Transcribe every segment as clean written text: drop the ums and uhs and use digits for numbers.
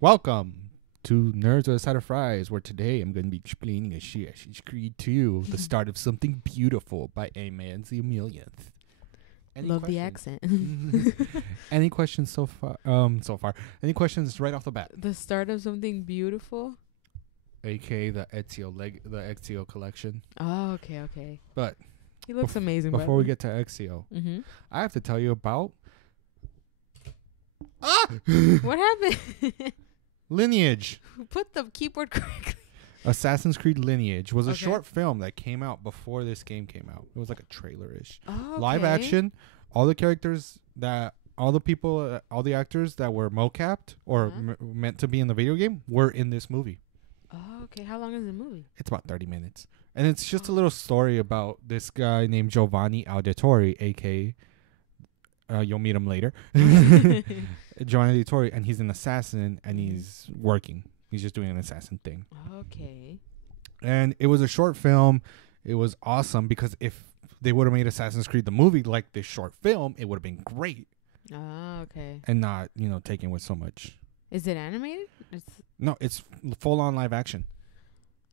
Welcome to Nerds with a Side of Fries, where today I'm going to be explaining Assassin's Creed 2, the start of something beautiful by Amaddzz Cynya. Love the accent. Any questions so far? Any questions right off the bat? The start of something beautiful. AKA the Ezio collection. Oh, okay. But He looks amazing. before we get to Ezio, I have to tell you about What happened? Lineage. Put the keyboard correctly. Assassin's Creed Lineage was a short film that came out before this game came out. It was like a trailer-ish. Oh, okay. Live action. All the characters all the actors that were mocapped or meant to be in the video game were in this movie. Oh, okay. How long is the movie? It's about 30 minutes. And it's just a little story about this guy named Giovanni Auditore, a.k.a. You'll meet him later. Giovanni Auditore, and he's an assassin, and he's working. He's just doing an assassin thing. Okay. And it was a short film. It was awesome because if they would have made Assassin's Creed the movie like this short film, it would have been great. Oh, okay. And not, taken with so much. Is it animated? No, it's full-on live action.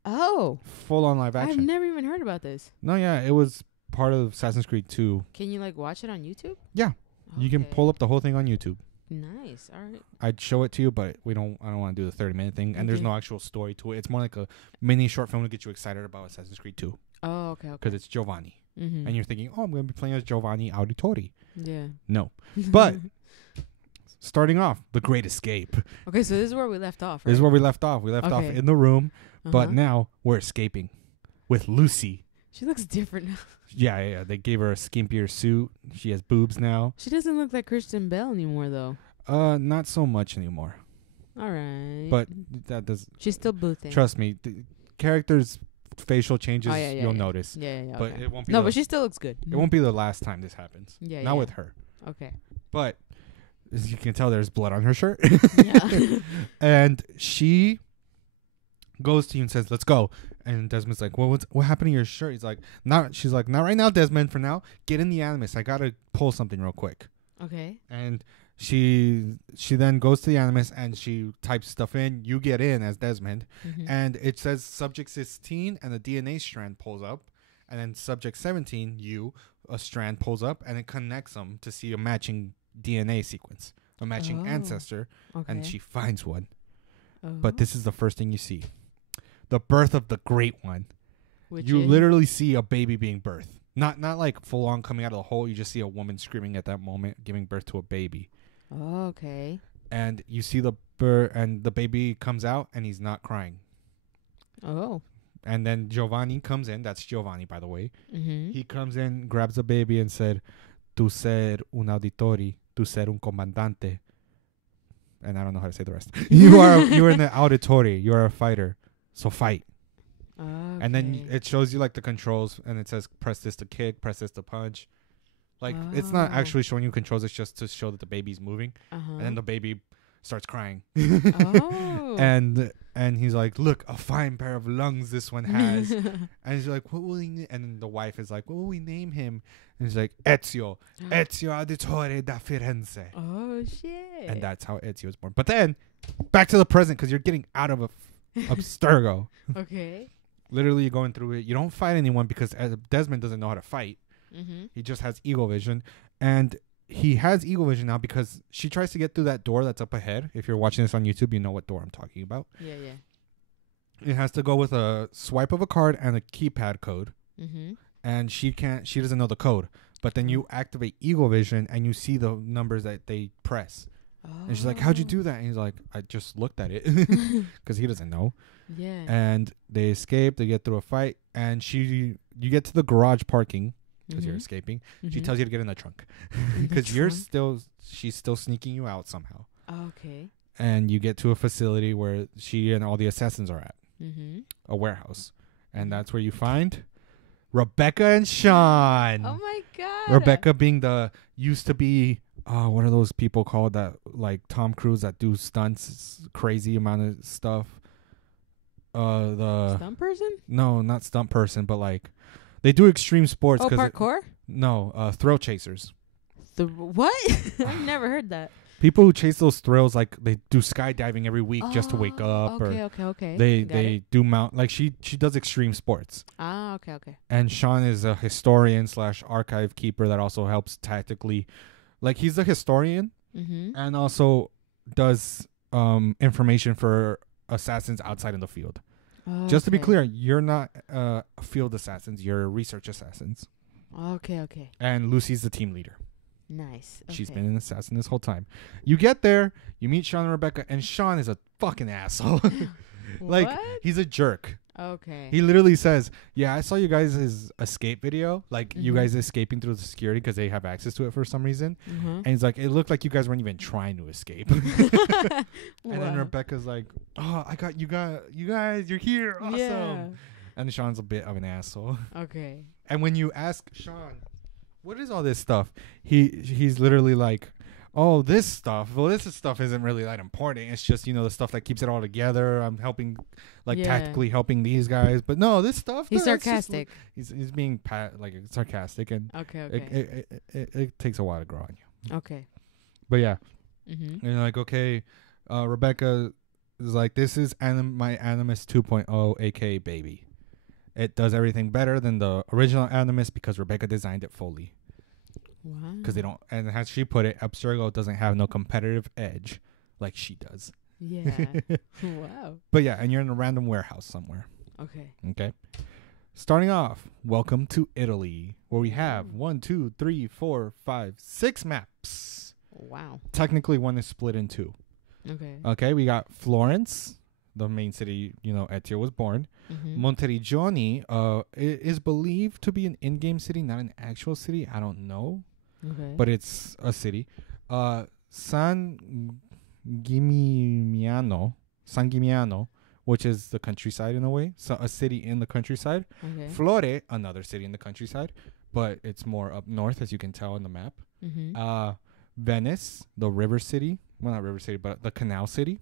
Oh. Full-on live action. I've never even heard about this. No, yeah, it was part of Assassin's Creed 2. Can you watch it on YouTube? Yeah. Okay. You can pull up the whole thing on YouTube. Nice. All right. I'd show it to you, but I don't want to do the 30-minute thing. And there's no actual story to it. It's more like a mini short film to get you excited about Assassin's Creed 2. Oh, okay. Because it's Giovanni. Mm-hmm. And you're thinking, I'm going to be playing as Giovanni Auditore. Yeah. No. But starting off, The Great Escape. Okay, so this is where we left off, right? This is where we left off. We left off in the room, but now we're escaping with Lucy. She looks different now. Yeah. They gave her a skimpier suit. She has boobs now. She doesn't look like Kristen Bell anymore, though. Not so much anymore. All right. But that does... She's still boothing. Trust me, the characters' facial changes, you'll notice. Yeah. But it won't be... but she still looks good. It won't be the last time this happens. Not with her. Okay. But as you can tell, there's blood on her shirt. Yeah. And she goes to you and says, let's go. And Desmond's like, what happened to your shirt? He's like, she's like, not right now, Desmond. For now, get in the Animus. I got to pull something real quick. Okay. And she then goes to the Animus and she types stuff in. You get in as Desmond. Mm-hmm. And it says subject 16 and the DNA strand pulls up. And then subject 17, a strand pulls up and it connects them to see a matching DNA sequence, a matching ancestor. Okay. And she finds one. Oh. But this is the first thing you see. The birth of the Great One. You is? literally see a baby being birthed. Not like full on coming out of the hole. You just see a woman screaming at that moment, giving birth to a baby. Oh, okay. And you see the baby comes out and he's not crying. Oh. And then Giovanni comes in. That's Giovanni, by the way. Mm-hmm. He comes in, grabs the baby and said, "Tu ser un auditori, tu ser un comandante." And I don't know how to say the rest. You're in the auditory. You are a fighter. So fight. Okay. And then it shows you the controls and it says press this to kick, press this to punch. It's not actually showing you controls. It's just to show that the baby's moving. And then the baby starts crying. Oh. And he's like, look, a fine pair of lungs this one has. And he's like, what will he and then the wife is like, what will we name him? And he's like, Ezio Auditore da Firenze. Oh, shit. And that's how Ezio was born. But then back to the present, because you're getting out of Abstergo. Okay. Literally, you're going through it. You don't fight anyone because Desmond doesn't know how to fight. Mm-hmm. He just has eagle vision. And he has eagle vision now because she tries to get through that door that's up ahead. If you're watching this on YouTube, you know what door I'm talking about. Yeah. It has to go with a swipe of a card and a keypad code. Mm-hmm. And she doesn't know the code. But then you activate eagle vision and you see the numbers that they press. Oh. And she's like, how'd you do that? And he's like, I just looked at it. Because he doesn't know. Yeah. And they escape. They get through a fight. And you get to the garage parking because you're escaping. Mm-hmm. She tells you to get in the trunk. Because she's still sneaking you out somehow. Okay. And you get to a facility where she and all the assassins are at. Mm-hmm. A warehouse. And that's where you find Rebecca and Sean. Oh, my God. Rebecca being used to be... what are those people called that Tom Cruise that do stunts, crazy amount of stuff? The stunt person? No, not stunt person, but they do extreme sports. Oh, parkour? No, thrill chasers. What? I've never heard that. People who chase those thrills, like they do skydiving every week just to wake up, Okay, or okay. they do like she does extreme sports. Okay. And Sean is a historian / archive keeper that also helps tactically, like he's a historian and also does information for assassins outside in the field. Just to be clear, you're not field assassins, you're research assassins. Okay. And Lucy's the team leader. Nice. Okay. She's been an assassin this whole time. You get there, you meet Sean and Rebecca, and Sean is a fucking asshole. Like, what? he's a jerk. Okay. He literally says, yeah, I saw you guys' escape video. Like, you guys escaping through the security because they have access to it for some reason. And he's like, it looked like you guys weren't even trying to escape. And then Rebecca's like, oh, you guys, you're here. Awesome. Yeah. And Sean's a bit of an asshole. Okay. And when you ask Sean, what is all this stuff? He's literally like, oh, this stuff. Well, this stuff isn't really that important. It's just, the stuff that keeps it all together. I'm helping, tactically helping these guys. But no, this stuff. He's sarcastic. He's being sarcastic, and okay. It takes a while to grow on you. Okay. But yeah, and you're like, okay, Rebecca is like, this is my Animus 2.0, aka baby. It does everything better than the original Animus because Rebecca designed it fully. Wow. Because they don't, and as she put it, Abstergo doesn't have no competitive edge like she does. Yeah. Wow. But yeah, and you're in a random warehouse somewhere. Okay. Starting off, welcome to Italy, where we have 1, 2, 3, 4, 5, 6 maps. Wow. Technically, one is split in 2. Okay, we got Florence, the main city, Ezio was born. Monteriggioni is believed to be an in-game city, not an actual city. I don't know. But it's a city. San Gimignano, which is the countryside in a way. So a city in the countryside. Flore, another city in the countryside, but it's more up north, as you can tell in the map. Venice, the river city. Well, not river city, but the canal city.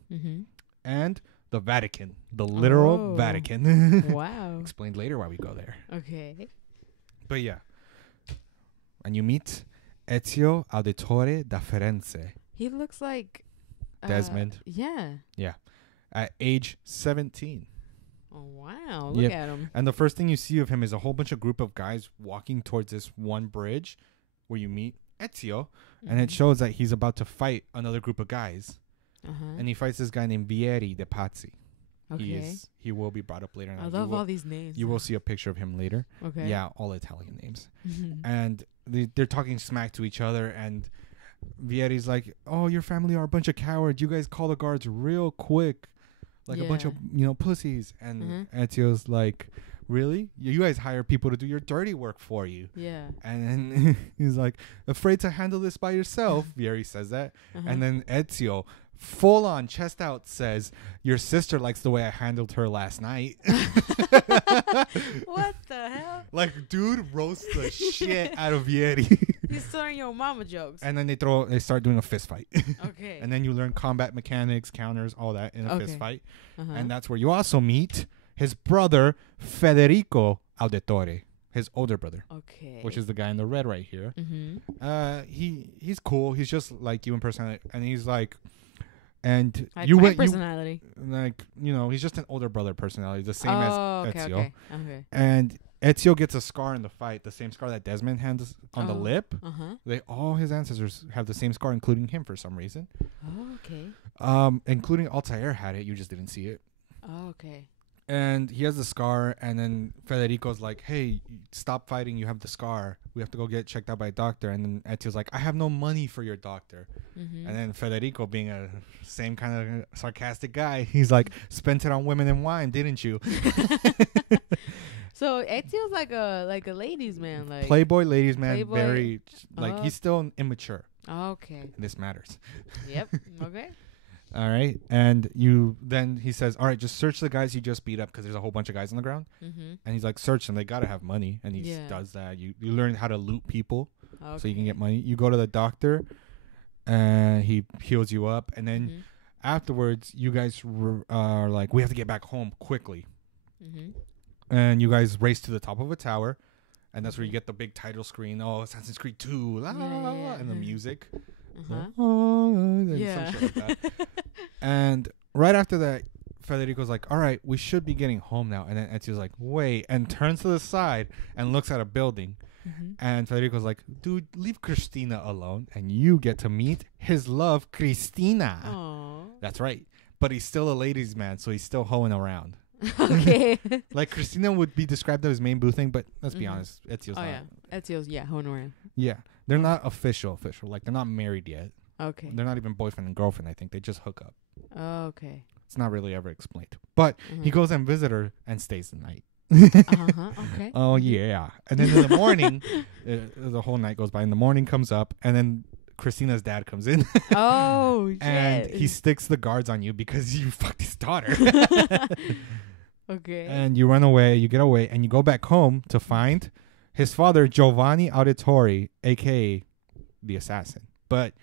And the Vatican, the literal Vatican. Wow. Explained later why we go there. Okay. But yeah. And you meet Ezio Auditore da Firenze. He looks like Desmond. Yeah. Yeah. At age 17. Oh, wow. Look at him. And the first thing you see of him is a whole bunch of group of guys walking towards this one bridge where you meet Ezio. And it shows that he's about to fight another group of guys. And he fights this guy named Vieri de Pazzi. Okay. He will be brought up later. I love all these names. You will see a picture of him later. Okay. Yeah, all Italian names. And they're talking smack to each other. And Vieri's like, oh, your family are a bunch of cowards. You guys call the guards real quick. Like a bunch of, pussies. And Ezio's like, really? You guys hire people to do your dirty work for you. Yeah. And then he's like, afraid to handle this by yourself. Vieri says that. And then Ezio, full on chest out, says, your sister likes the way I handled her last night. What the hell? Like, dude roasts the shit out of Vieri. He's throwing your mama jokes. And then they start doing a fist fight. Okay. And then you learn combat mechanics, counters, all that in a fist fight. And that's where you also meet his brother, Federico Auditore. His older brother. Okay. Which is the guy in the red right here. He's cool. He's just like you in personality. And he's like, and you went personality. He's just an older brother personality, the same as Ezio. Okay. And Ezio gets a scar in the fight, the same scar that Desmond has on the lip. All his ancestors have the same scar, including him for some reason. Oh, okay. Including Altair had it. You just didn't see it. Oh, okay. And he has the scar, and then Federico's like, hey, stop fighting, you have the scar. We have to go get checked out by a doctor. And then Ezio's like, I have no money for your doctor. And then Federico, being a same kind of sarcastic guy, he's like, spent it on women and wine, didn't you? So Ezio's like a ladies man, like Playboy ladies man, Playboy. very he's still immature. Okay. This matters. Yep. Okay. All right. And then he says, all right, just search the guys you just beat up because there's a whole bunch of guys on the ground. And he's like, search them. They got to have money. And he does that. You learn how to loot people so you can get money. You go to the doctor and he heals you up. And then afterwards, you guys are like, we have to get back home quickly. And you guys race to the top of a tower. And that's where you get the big title screen. Oh, Assassin's Creed 2. La, la, la, la, and the music. And Yeah. some shit like that. And right after that, Federico's like, all right, we should be getting home now. And then Ezio's like, wait, and turns to the side and looks at a building. And Federico's like, dude, leave Christina alone and you get to meet his love, Cristina. Oh. That's right. But he's still a ladies' man, so he's still hoeing around. Okay. Like, Christina would be described as his main boo thing, but let's be honest, Ezio's not. Yeah. Ezio's, hoeing around. Yeah. They're not official. Like, they're not married yet. Okay. They're not even boyfriend and girlfriend, I think. They just hook up. Okay. It's not really ever explained. But he goes and visit her and stays the night. Okay. Oh, yeah. And then in the morning, the whole night goes by. In the morning comes up, and then Christina's dad comes in. Oh, shit. And he sticks the guards on you because you fucked his daughter. Okay. And you run away, you get away, and you go back home to find his father, Giovanni Auditori, a.k.a. the assassin. But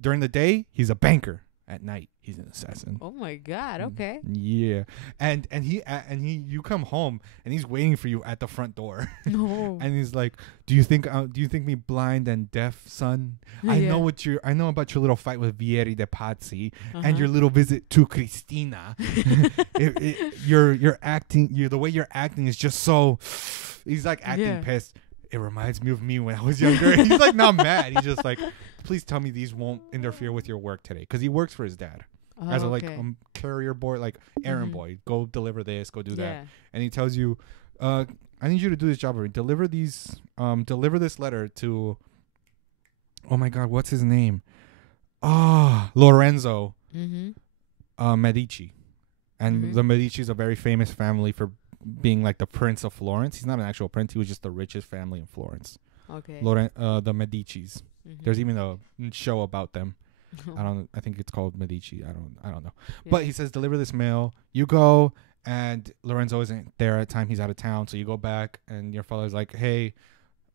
during the day, he's a banker. At night, he's an assassin. Oh my God. Okay. Yeah. And you come home and he's waiting for you at the front door. No. And he's like, do you think me blind and deaf, son? I know about your little fight with Vieri de Pazzi and your little visit to Cristina. You're acting, the way you're acting is just so. He's like acting pissed. It reminds me of me when I was younger. He's like not mad. He's just like, please tell me these won't interfere with your work today, because he works for his dad as a carrier boy, like errand boy. Go deliver this, go do that, and he tells you, I need you to do this job. Deliver this letter to. Oh my God, what's his name? Lorenzo Medici, and the Medicis are a very famous family for being like the Prince of Florence. He's not an actual prince. He was just the richest family in Florence. Okay. The Medicis. There's even a show about them. I think it's called Medici. I don't know. Yeah. But he says, deliver this mail. You go, and Lorenzo isn't there at the time. He's out of town. So you go back, and your father's like, hey,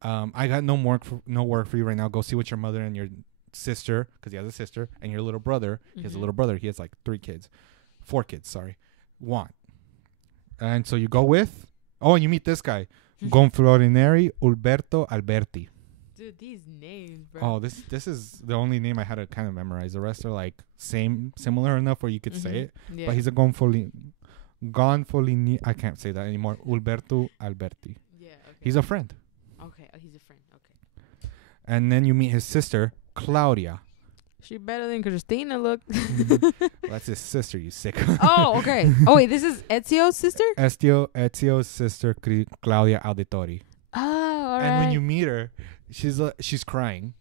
I got no work for you right now. Go see what your mother and your sister, because he has a sister, and your little brother. He has a little brother. He has like 4 kids, want. And so you go with, and you meet this guy, Gonflorineri Ulberto Alberti. Dude, these names, bro. Oh, this is the only name I had to kind of memorize. The rest are like similar enough where you could say it. Yeah. But he's a Gonfolini. I can't say that anymore. Ulberto Alberti. Yeah. Okay. He's a friend. Okay. Oh, he's a friend. Okay. And then you meet his sister, Claudia. She better than Christina, look. Well, that's his sister, you sick. Oh, okay. Oh, wait, this is Ezio's sister? Ezio's sister, Claudia Auditori. Oh, all right. And when you meet her, she's crying.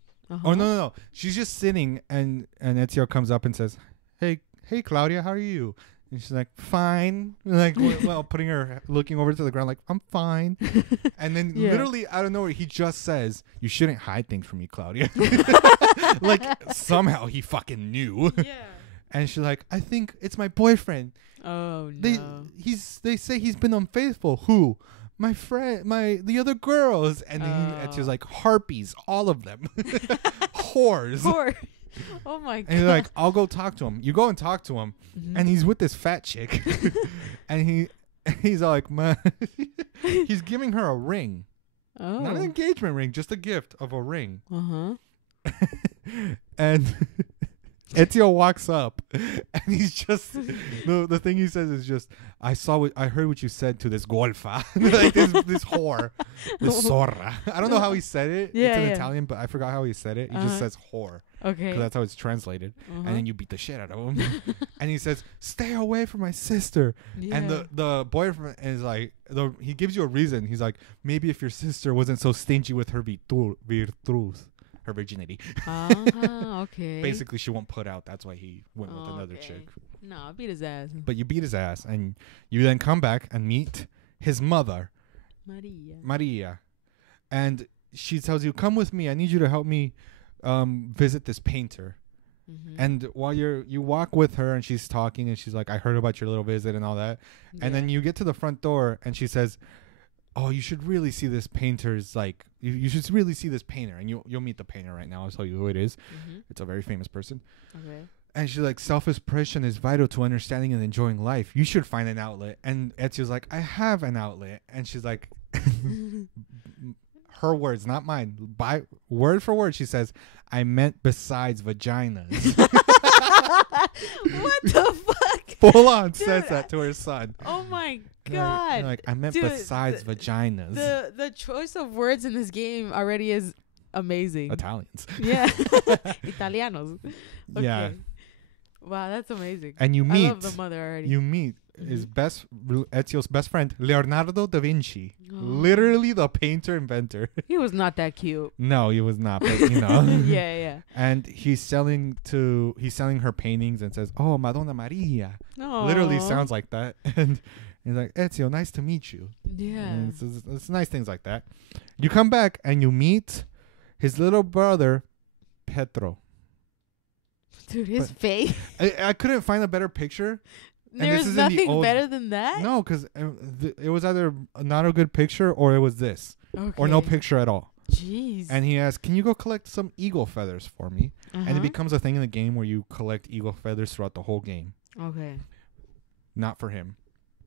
Oh, no. She's just sitting, and Ezio comes up and says, hey, Claudia, how are you? And she's like, fine. Like, well, looking over to the ground, like, I'm fine. And then literally out of nowhere, he just says, you shouldn't hide things from me, Claudia. Like, somehow he fucking knew. Yeah. And she's like, I think it's my boyfriend. Oh, no. They say he's been unfaithful. Who? My friend, the other girls. And then she's like, harpies, all of them. Whores. Oh my God. And he's like, I'll go talk to him. You go and talk to him, and he's with this fat chick. And he's like, man, he's giving her a ring. Oh. Not an engagement ring, just a gift of a ring. And Ezio walks up, and he's just the thing he says is just, I heard what you said to this golfa, like this whore, this zorra. I don't know how he said it. It's in Italian, but I forgot how he said it. He just says whore. Okay. Because that's how it's translated. And then you beat the shit out of him. And he says, stay away from my sister. Yeah. And the boyfriend is like, he gives you a reason. He's like, maybe if your sister wasn't so stingy with her virtus, her virginity. Okay. Basically, she won't put out. That's why he went with another chick. No, I beat his ass. But you beat his ass. And you then come back and meet his mother, Maria. And she tells you, come with me. I need you to help me visit this painter. And while you walk with her, and she's talking, and she's like, I heard about your little visit and all that. And then you get to the front door, and she says, oh, you should really see this painter's, like, you should really see this painter. And you'll meet the painter right now. I'll tell you who it is. It's a very famous person. Okay. And she's like, self-expression is vital to understanding and enjoying life. You should find an outlet. And Ezio's like, I have an outlet. And she's like, her words, not mine. By word for word, she says, "I meant besides vaginas." What the fuck? Full on Dude, says that to her son. Oh my god. Like, I meant Dude, besides vaginas. The choice of words in this game already is amazing. Italians. Yeah. Italianos. Okay. Yeah. Wow, that's amazing. And you I meet. love the mother already. You meet his Ezio's best friend, Leonardo da Vinci. Oh. Literally the painter inventor. He was not that cute. No, he was not, but you know. Yeah. And he's selling her paintings and says, "Oh, Madonna Maria." No. Literally sounds like that. And he's like, "Ezio, nice to meet you." Yeah. And it's nice things like that. You come back and you meet his little brother, Petro. Dude, his face. I couldn't find a better picture. There's nothing better than that? No, because it was either not a good picture or it was this. Okay. Or no picture at all. Jeez. And he asks, "Can you go collect some eagle feathers for me?" And it becomes a thing in the game where you collect eagle feathers throughout the whole game. Okay. Not for him.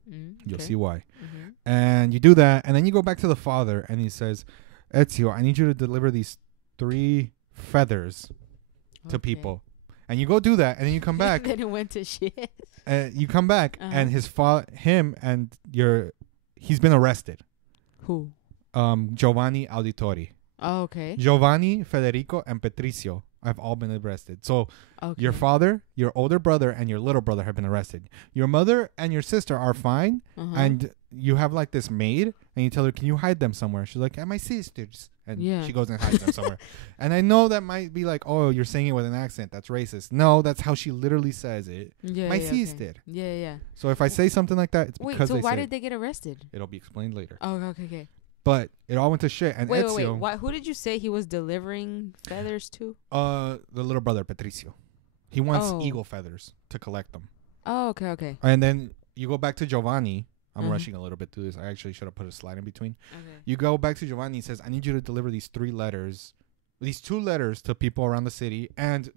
You'll Okay. see why. Mm-hmm. And you do that, and then you go back to the father, and he says, "Ezio, I need you to deliver these 3 feathers to people." And you go do that, and then you come back. Then it went to shit. You come back, and he's been arrested. Who? Giovanni Auditori. Oh, okay. Giovanni, Federico, and Patricio have all been arrested. So your father, your older brother, and your little brother have been arrested. Your mother and your sister are fine, and you have like this maid, and you tell her, "Can you hide them somewhere?" She's like, "At my sister's." And she goes and hides them somewhere. And I know that might be like, "Oh, you're saying it with an accent. That's racist." No, that's how she literally says it. Yeah, my yeah, sister. Okay. Yeah. So if I say something like that, it's Wait, because so they why say did they get arrested? it'll be explained later. Oh, okay. But it all went to shit. And Wait. Ezio, Why, who did you say he was delivering feathers to? the little brother Patricio. He wants eagle feathers to collect them. Oh, okay. And then you go back to Giovanni. I'm rushing a little bit through this. I actually should have put a slide in between. Okay. You go back to Giovanni. He says, "I need you to deliver these 2 letters to people around the city, and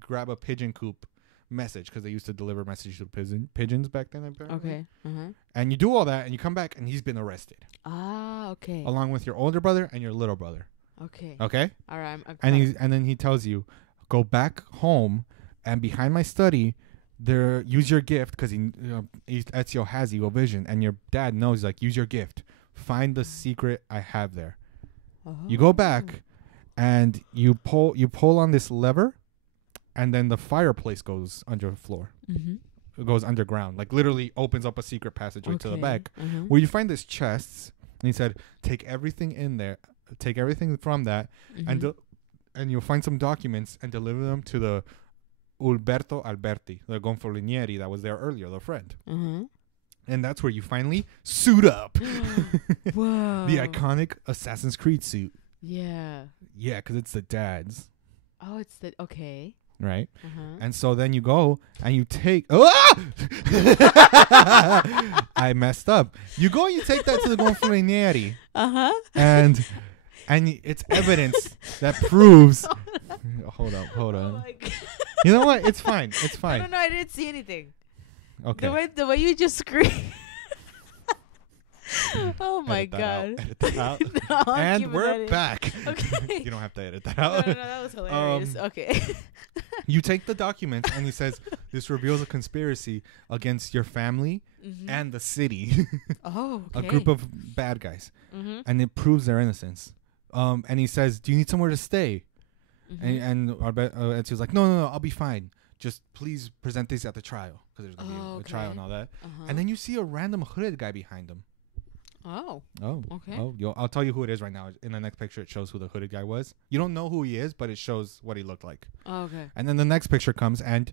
grab a pigeon coop message," because they used to deliver messages to pigeons back then. Apparently. Okay. And you do all that, and you come back, and he's been arrested. Ah, okay. Along with your older brother and your little brother. Okay. Okay. All right. And then he tells you, "Go back home, and behind my study, there use your gift," because Ezio has eagle vision, and your dad knows, like, use your gift, find the secret I have there. You go back, and you pull on this lever, and then the fireplace goes under the floor. It goes underground, like literally opens up a secret passageway to the back, where you find this chests. And he said, "Take everything in there, take everything from that, and you'll find some documents and deliver them to the Umberto Alberti, the gonfaloniere that was there earlier, the friend." And that's where you finally suit up. Whoa. The iconic Assassin's Creed suit. Yeah. Yeah, because it's the dad's. Oh, it's the okay. Right? And so then you go and you take... Ah! I messed up. You go and you take that to the gonfaloniere. And it's evidence that proves... Hold on. Oh my God. You know what? It's fine. It's fine. No, I didn't see anything. Okay. The way you just screamed. Oh my God. Edit that out. No, and we're back. Okay. You don't have to edit that No, out. that was hilarious. Okay. You take the documents and he says, "This reveals a conspiracy against your family and the city." Oh, okay. A group of bad guys. And it proves their innocence. And he says, "Do you need somewhere to stay?" And Ezio's like, no, I'll be fine. Just please present this at the trial, because there's going to be a trial and all that. And then you see a random hooded guy behind him. Oh. Okay. I'll tell you who it is right now. In the next picture, it shows who the hooded guy was. You don't know who he is, but it shows what he looked like. Oh, okay. And then the next picture comes, and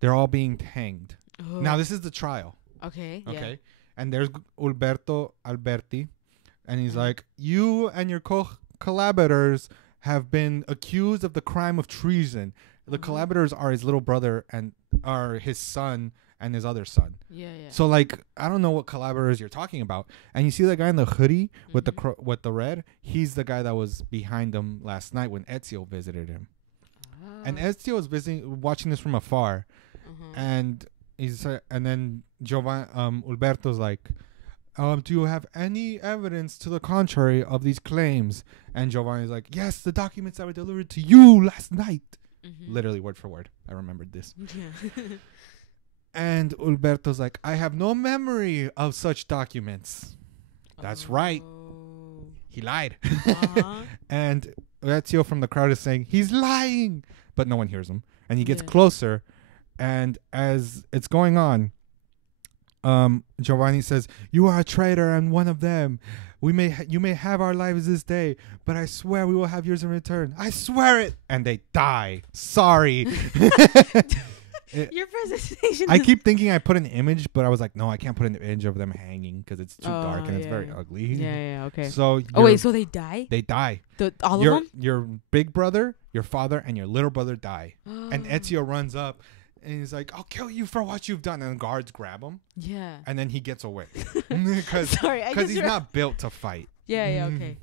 they're all being hanged. Oh. Now, this is the trial. Okay. Okay. And there's Umberto Alberti, and he's like, "You and your collaborators have been accused of the crime of treason." The collaborators are his little brother and are his son and his other son. Yeah. So like, I don't know what collaborators you're talking about. And you see that guy in the hoodie with the red. He's the guy that was behind him last night when Ezio visited him. Oh. And Ezio was watching this from afar, and and then Umberto's like, Do you have any evidence to the contrary of these claims? And Giovanni's like, yes, the documents that were delivered to you last night. Mm-hmm. Literally word for word. I remembered this. Yeah. And Ulberto's like, I have no memory of such documents. That's right. He lied. Uh-huh. And Ezio from the crowd is saying, he's lying. But no one hears him. And he gets Yeah. closer. And as it's going on, Giovanni says, you are a traitor and one of them. You may have our lives this day, but I swear we will have yours in return. I swear it. And they die. Sorry. Your presentation. I keep thinking I put an image, but I was like, no, I can't put an image of them hanging because it's too dark and it's very ugly. Yeah, okay. So Oh, wait, so they die? they die. All of them? Your big brother, your father, and your little brother die. And Ezio runs up and he's like, I'll kill you for what you've done. And the guards grab him. Yeah. And then he gets away. Because he's not built to fight. Yeah, okay.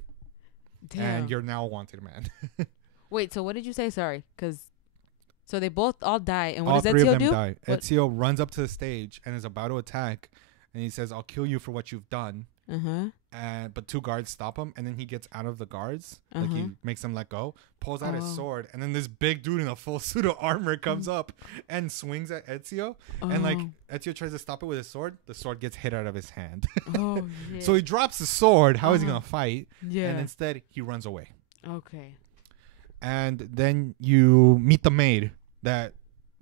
Damn. And you're now a wanted man. Wait, so what did you say? Sorry. So they both all die. And what All does three of Ezio them do? die. Ezio runs up to the stage and is about to attack. And he says, I'll kill you for what you've done. Uh-huh. But two guards stop him. And then he gets out of the guards. Like he makes them let go. Pulls out his sword. And then this big dude in a full suit of armor comes up and swings at Ezio. And like Ezio tries to stop it with his sword. The sword gets hit out of his hand. Oh, yeah. So he drops the sword. How is he going to fight? Yeah. And instead he runs away. Okay. And then you meet the maid that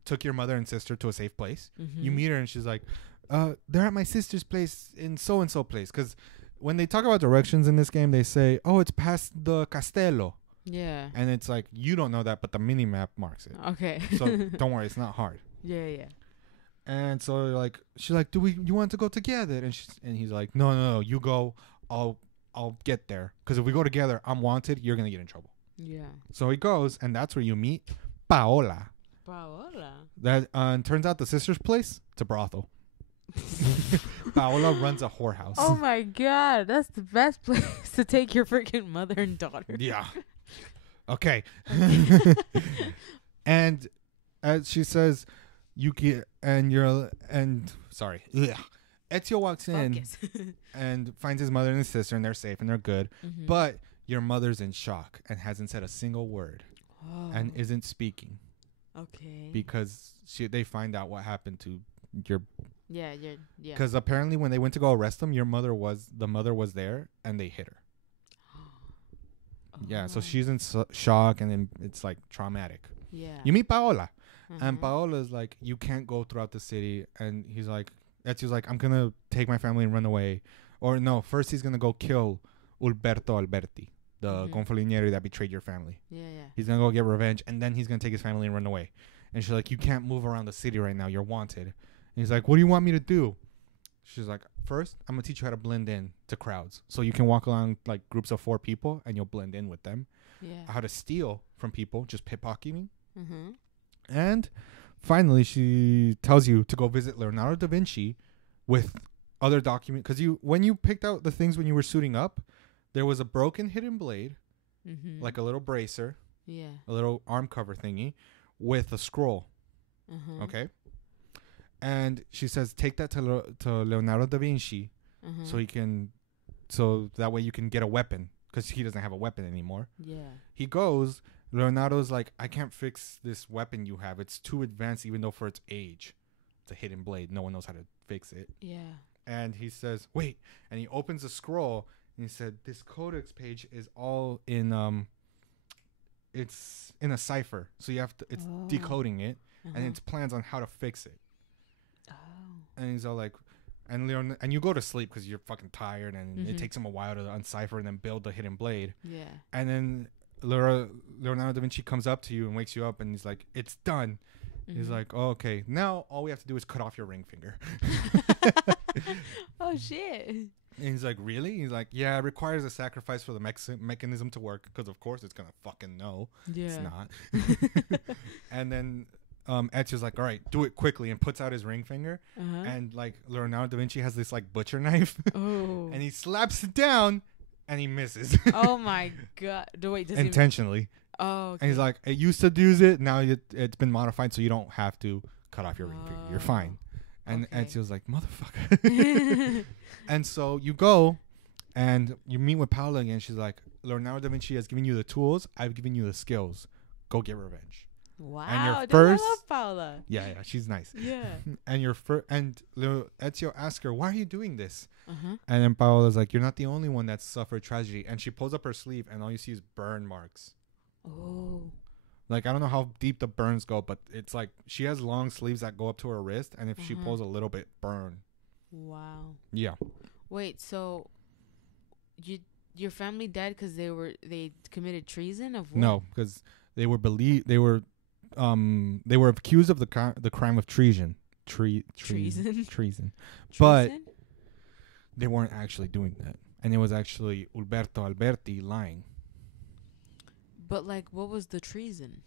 took your mother and sister to a safe place. You meet her and she's like, they're at my sister's place in so-and-so place. Because when they talk about directions in this game, they say, oh, it's past the castello. Yeah. And it's like, you don't know that, but the mini-map marks it. Okay. So don't worry, it's not hard. Yeah. And so like she's like, you want to go together? And he's like, no, you go. I'll get there. Because if we go together, I'm wanted. You're going to get in trouble. Yeah. So he goes, and that's where you meet Paola. That turns out the sister's place, it's a brothel. Paola runs a whorehouse. Oh my god, that's the best place to take your freaking mother and daughter. Yeah. Okay. And as she says, sorry. Ugh. Ezio walks in and finds his mother and his sister, and they're safe and they're good. But your mother's in shock and hasn't said a single word and isn't speaking. Okay. Because they find out what happened to your. Yeah. Because apparently when they went to go arrest him, the mother was there and they hit her. Yeah, so she's in shock and then it's like traumatic. Yeah. You meet Paola, and Paola's like, you can't go throughout the city, and he's like, Ezio's like, I'm gonna take my family and run away, or no, first he's gonna go kill Ulberto Alberti, the gonfaloniere that betrayed your family. Yeah. He's gonna go get revenge, and then he's gonna take his family and run away. And she's like, you can't move around the city right now. You're wanted. And he's like, what do you want me to do? She's like, first, I'm gonna teach you how to blend in to crowds, so you can walk along like groups of 4 people, and you'll blend in with them. Yeah. How to steal from people, just pickpocketing. And finally, she tells you to go visit Leonardo da Vinci with other documents. Because when you picked out the things when you were suiting up, there was a broken hidden blade, like a little bracer, a little arm cover thingy, with a scroll. Okay. And she says, take that to Leonardo da Vinci, so that way you can get a weapon, because he doesn't have a weapon anymore. Yeah. He goes. Leonardo's like, I can't fix this weapon you have. It's too advanced, even though for its age. It's a hidden blade. No one knows how to fix it. Yeah. And he says, wait. And he opens a scroll, and he said, this codex page is all in, it's in a cipher. So you have to, it's decoding it, and it's plans on how to fix it. And he's all like, and you go to sleep because you're fucking tired, and it takes him a while to uncipher and then build the hidden blade. Yeah. And then Leonardo da Vinci comes up to you and wakes you up, and he's like, it's done. He's like, oh, okay, now all we have to do is cut off your ring finger. Oh shit. And he's like, really? He's like, yeah, it requires a sacrifice for the mechanism to work, because of course it's gonna fucking know. Yeah. It's not. And then Ezio's like, all right, do it quickly, and puts out his ring finger. And like Leonardo da Vinci has this like butcher knife. And he slaps it down, and he misses. Oh my god. Wait, does intentionally. Oh, okay. And he's like, it used to do it, now it's been modified, so you don't have to cut off your ring finger. You're fine. And Okay. Ezio's like, motherfucker. And so you go and you meet with Paola again. She's like, Leonardo da Vinci has given you the tools. I've given you the skills. Go get revenge. Wow. your Dude, I first- love Paula. Yeah, she's nice. Yeah. And Ezio asks her, why are you doing this? Uh-huh. And then Paola's like, you're not the only one that's suffered tragedy. And she pulls up her sleeve and all you see is burn marks. Oh. Like, I don't know how deep the burns go, but it's like she has long sleeves that go up to her wrist. And if she pulls a little bit, burn. Wow. Yeah. Wait, so your family died because they committed treason of what? No, because they were accused of the crime of treason. Treason? Treason. But Treason? they weren't actually doing that. And it was actually Umberto Alberti lying. But like, what was the treason?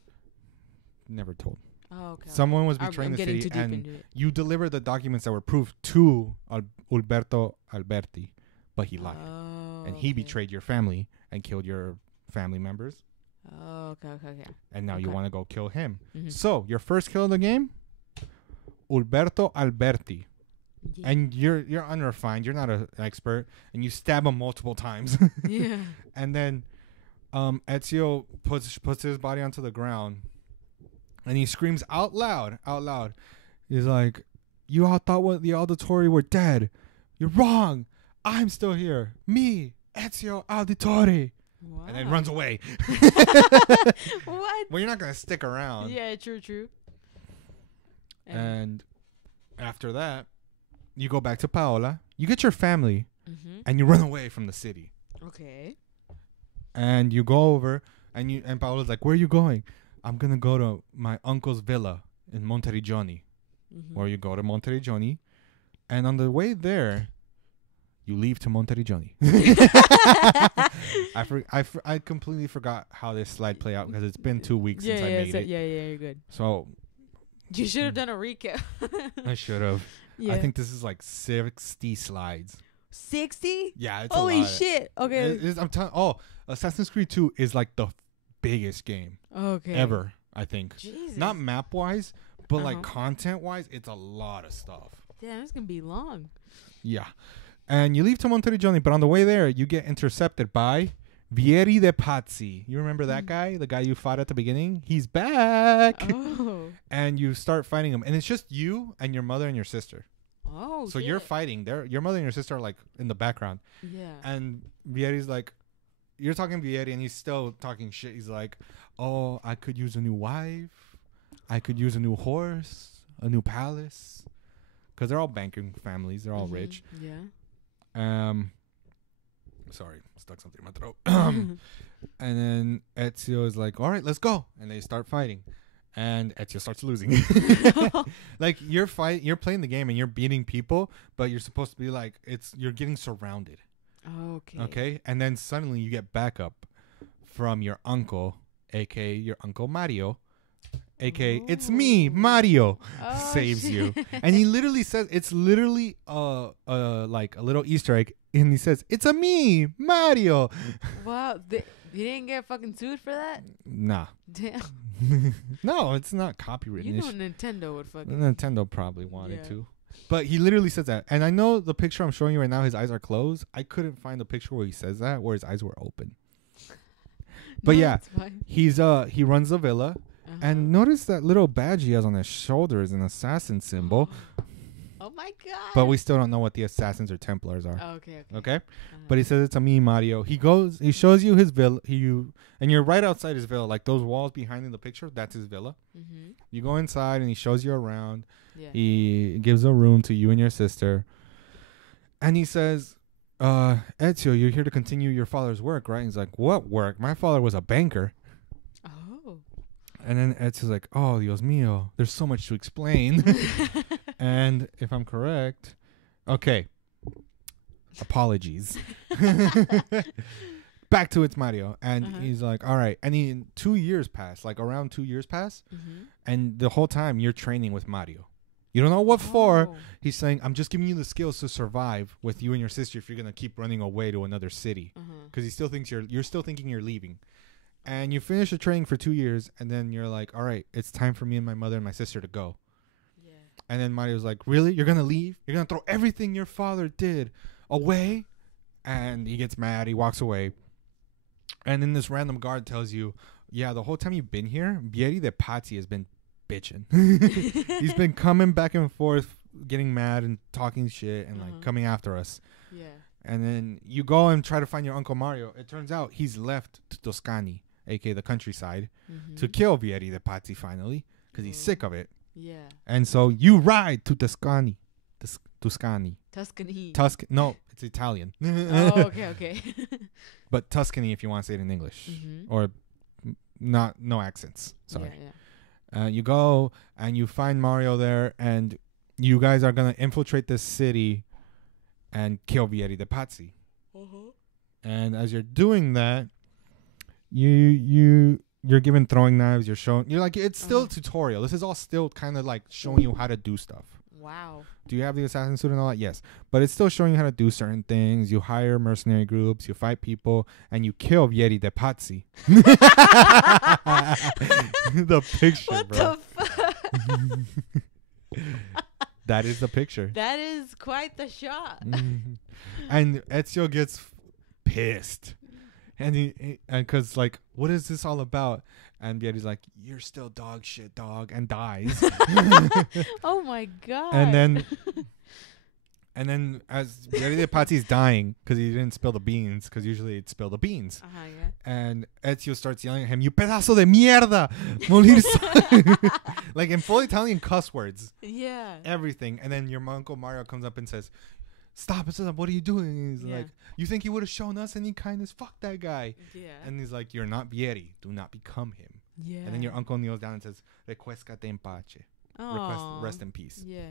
Never told. Oh, okay. Someone was I'm betraying the getting city too deep and into it. you delivered the documents that were proof to Umberto Alberti, but he lied. Oh, And he okay. betrayed your family and killed your family members. Oh, okay. And now you Okay. want to go kill him. Mhm. So, your first kill of the game? Umberto Alberti. Yeah. And you're unrefined. You're not an expert. And you stab him multiple times. Yeah. And then Ezio puts his body onto the ground. And he screams out loud. He's like, you all thought the Auditore were dead. You're wrong. I'm still here. Me, Ezio Auditore. Wow. And then runs away. What? Well, you're not going to stick around. Yeah, true. And after that, you go back to Paola. You get your family. Mm-hmm. And you run away from the city. Okay. And you go over. And Paola's like, where are you going? I'm going to go to my uncle's villa in Monteriggioni. Mm-hmm. Or you go to Monteriggioni. And on the way there, you leave to Monteriggioni. I completely forgot how this slide played out because it's been 2 weeks since I made it. Yeah, you're good. So You should have done a recap. I should have. Yeah. I think this is like 60 slides. 60? Yeah, it's Holy a lot. shit. Okay. I'm telling. Oh, Assassin's Creed 2 is like the biggest game Okay. ever. I think. Jesus. Not map wise, but like Uh-huh. content wise, it's a lot of stuff. Damn, it's gonna be long. Yeah. And you leave to Monteriggioni, but on the way there, you get intercepted by Vieri de Pazzi. You remember that guy? The guy you fought at the beginning? He's back. Oh. And you start fighting him. And it's just you and your mother and your sister. Oh. So you're shit. fighting. Your mother and your sister are like in the background. Yeah. And Vieri's like, you're talking Vieri and he's still talking shit. He's like, oh, I could use a new wife. I could use a new horse, a new palace. Because they're all banking families. They're all Mhm. rich. Yeah. Sorry, stuck something in my throat. And then Ezio is like, all right, let's go. And they start fighting. And Ezio starts losing. Like you're playing the game and you're beating people, but you're supposed to be like, you're getting surrounded. Okay. Okay. And then suddenly you get backup from your uncle, aka your Uncle Mario. AKA, it's me, Ooh. Mario, Oh, saves shit. you. And he literally says, it's literally like a little Easter egg. And he says, it's a me, Mario. Wow. You didn't get fucking sued for that? Nah. Damn. No, it's not copywritten. You know Nintendo would fucking. Nintendo probably wanted Yeah. to. But he literally says that. And I know the picture I'm showing you right now, his eyes are closed. I couldn't find the picture where he says that, where his eyes were open. But No, yeah, it's fine. he runs the villa. And notice that little badge he has on his shoulder is an assassin symbol. Oh my god. But we still don't know what the assassins or Templars are. Oh, okay. Okay? But he says it's a me, Mario. He shows you his villa. And you're right outside his villa. Like those walls behind in the picture, that's his villa. Mm-hmm. You go inside and he shows you around. Yeah. He gives a room to you and your sister. And he says, Ezio, you're here to continue your father's work, right? And he's like, what work? My father was a banker. Oh. And then Ezio's like, oh, Dios mío, there's so much to explain. And if I'm correct, okay, apologies. Back to it's Mario. And he's like, all right. And 2 years pass, like around 2 years pass. Mm-hmm. And the whole time you're training with Mario. You don't know what for. Oh. He's saying, I'm just giving you the skills to survive with you and your sister if you're going to keep running away to another city. Because he still thinks you're still thinking you're leaving. And you finish the training for 2 years. And then you're like, all right, it's time for me and my mother and my sister to go. Yeah. And then Mario's like, really? You're going to leave? You're going to throw everything your father did away? And he gets mad. He walks away. And then this random guard tells you, yeah, the whole time you've been here, Vieri de Pazzi has been bitching. He's been coming back and forth, getting mad and talking shit and like coming after us. Yeah. And then you go and try to find your Uncle Mario. It turns out he's left to Toscani, aka the countryside, to kill Vieri de Pazzi finally because he's sick of it. Yeah. And so you ride to Tuscany. Tuscany. Tuscany. No, it's Italian. Oh, okay. But Tuscany if you want to say it in English. Or no accents. Sorry. Yeah. You go and you find Mario there, and you guys are going to infiltrate this city and kill Vieri de Pazzi. And as you're doing that, you're given throwing knives. You're like, it's still a tutorial. This is all still kind of like showing you how to do stuff. Wow. Do you have the assassin suit and all that? Yes. But it's still showing you how to do certain things. You hire mercenary groups, you fight people, and you kill Vieri de Pazzi. The picture, what bro. The fuck? That is the picture. That is quite the shot. And Ezio gets pissed. And because like, what is this all about? And Vieri's like, you're still dog shit, dog, and dies. Oh my god. And then as Vieri de Pazzi's dying, because he didn't spill the beans, because usually he'd spill the beans. Yeah. And Ezio starts yelling at him, you pedazo de mierda! Morirse. Like in full Italian cuss words. Yeah. Everything. And then your Uncle Mario comes up and says, stop, what are you doing? And he's like, you think he would have shown us any kindness? Fuck that guy. Yeah. And he's like, you're not Vieri. Do not become him. Yeah. And then your uncle kneels down and says, requiescate en pace. Rest in peace. Yeah.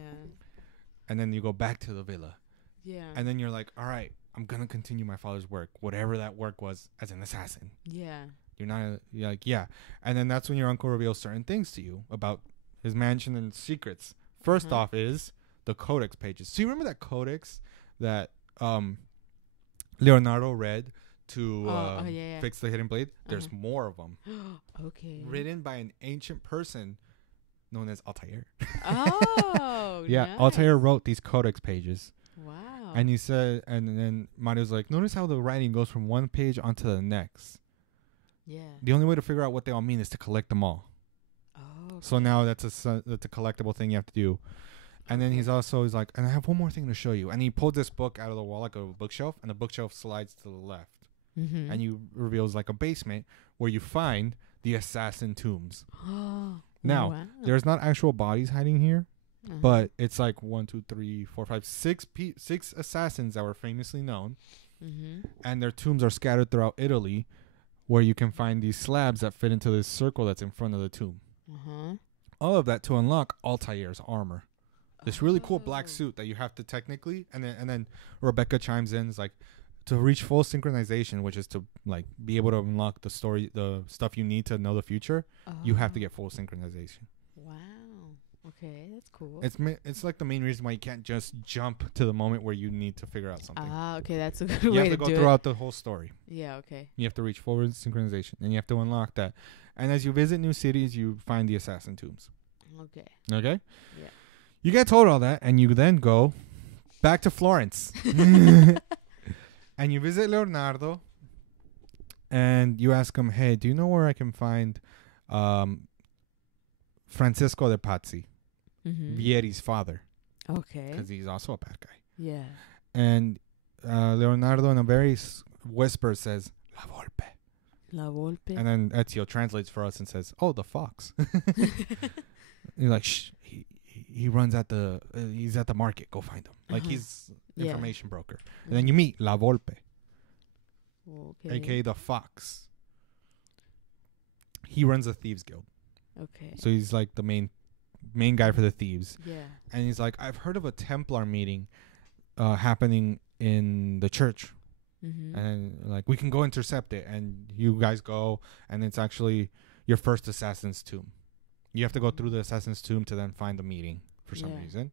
And then you go back to the villa. Yeah. And then you're like, all right, I'm going to continue my father's work, whatever that work was as an assassin. Yeah. You're like, yeah. And then that's when your uncle reveals certain things to you about his mansion and secrets. First off is the codex pages. So you remember that codex that Leonardo read to fix the hidden blade? There's more of them. Okay. Written by an ancient person known as Altair. Oh, yeah, nice. Altair wrote these codex pages. Wow. And he said, and then Mario's like, notice how the writing goes from one page onto the next. Yeah. The only way to figure out what they all mean is to collect them all. Oh. Okay. So now that's a collectible thing you have to do. And then he's like, and I have one more thing to show you. And he pulled this book out of the wall, like a bookshelf, and the bookshelf slides to the left. And you reveals like a basement where you find the assassin tombs. Now, there's not actual bodies hiding here, but it's like 1, 2, 3, 4, 5, 6 assassins that were famously known. And their tombs are scattered throughout Italy, where you can find these slabs that fit into this circle that's in front of the tomb. All of that to unlock Altair's armor. This really cool black suit that you have to technically, and then Rebecca chimes in, is like, to reach full synchronization, which is to like be able to unlock the story, the stuff you need to know the future, you have to get full synchronization. Wow. Okay, that's cool. It's like the main reason why you can't just jump to the moment where you need to figure out something. Okay, that's a good you way have to to go do throughout the whole story. Yeah, okay. You have to reach forward synchronization, and you have to unlock that. And as you visit new cities, you find the assassin tombs. Okay. Okay? Yeah. You get told all that, and you then go back to Florence. And you visit Leonardo, and you ask him, hey, do you know where I can find Francesco de Pazzi, Vieri's father? Okay. Because he's also a bad guy. Yeah. And Leonardo, in a very whisper, says, La Volpe. La Volpe. And then Ezio translates for us and says, oh, the fox. You're like, shh, he runs at he's at the market. Go find him. Like he's information broker. And then you meet La Volpe, aka the fox. He runs a thieves guild. Okay. So he's like the main guy for the thieves. Yeah. And he's like, I've heard of a Templar meeting happening in the church. And like, we can go intercept it. And you guys go, and it's actually your first assassin's tomb. You have to go through the assassin's tomb to then find the meeting for some reason.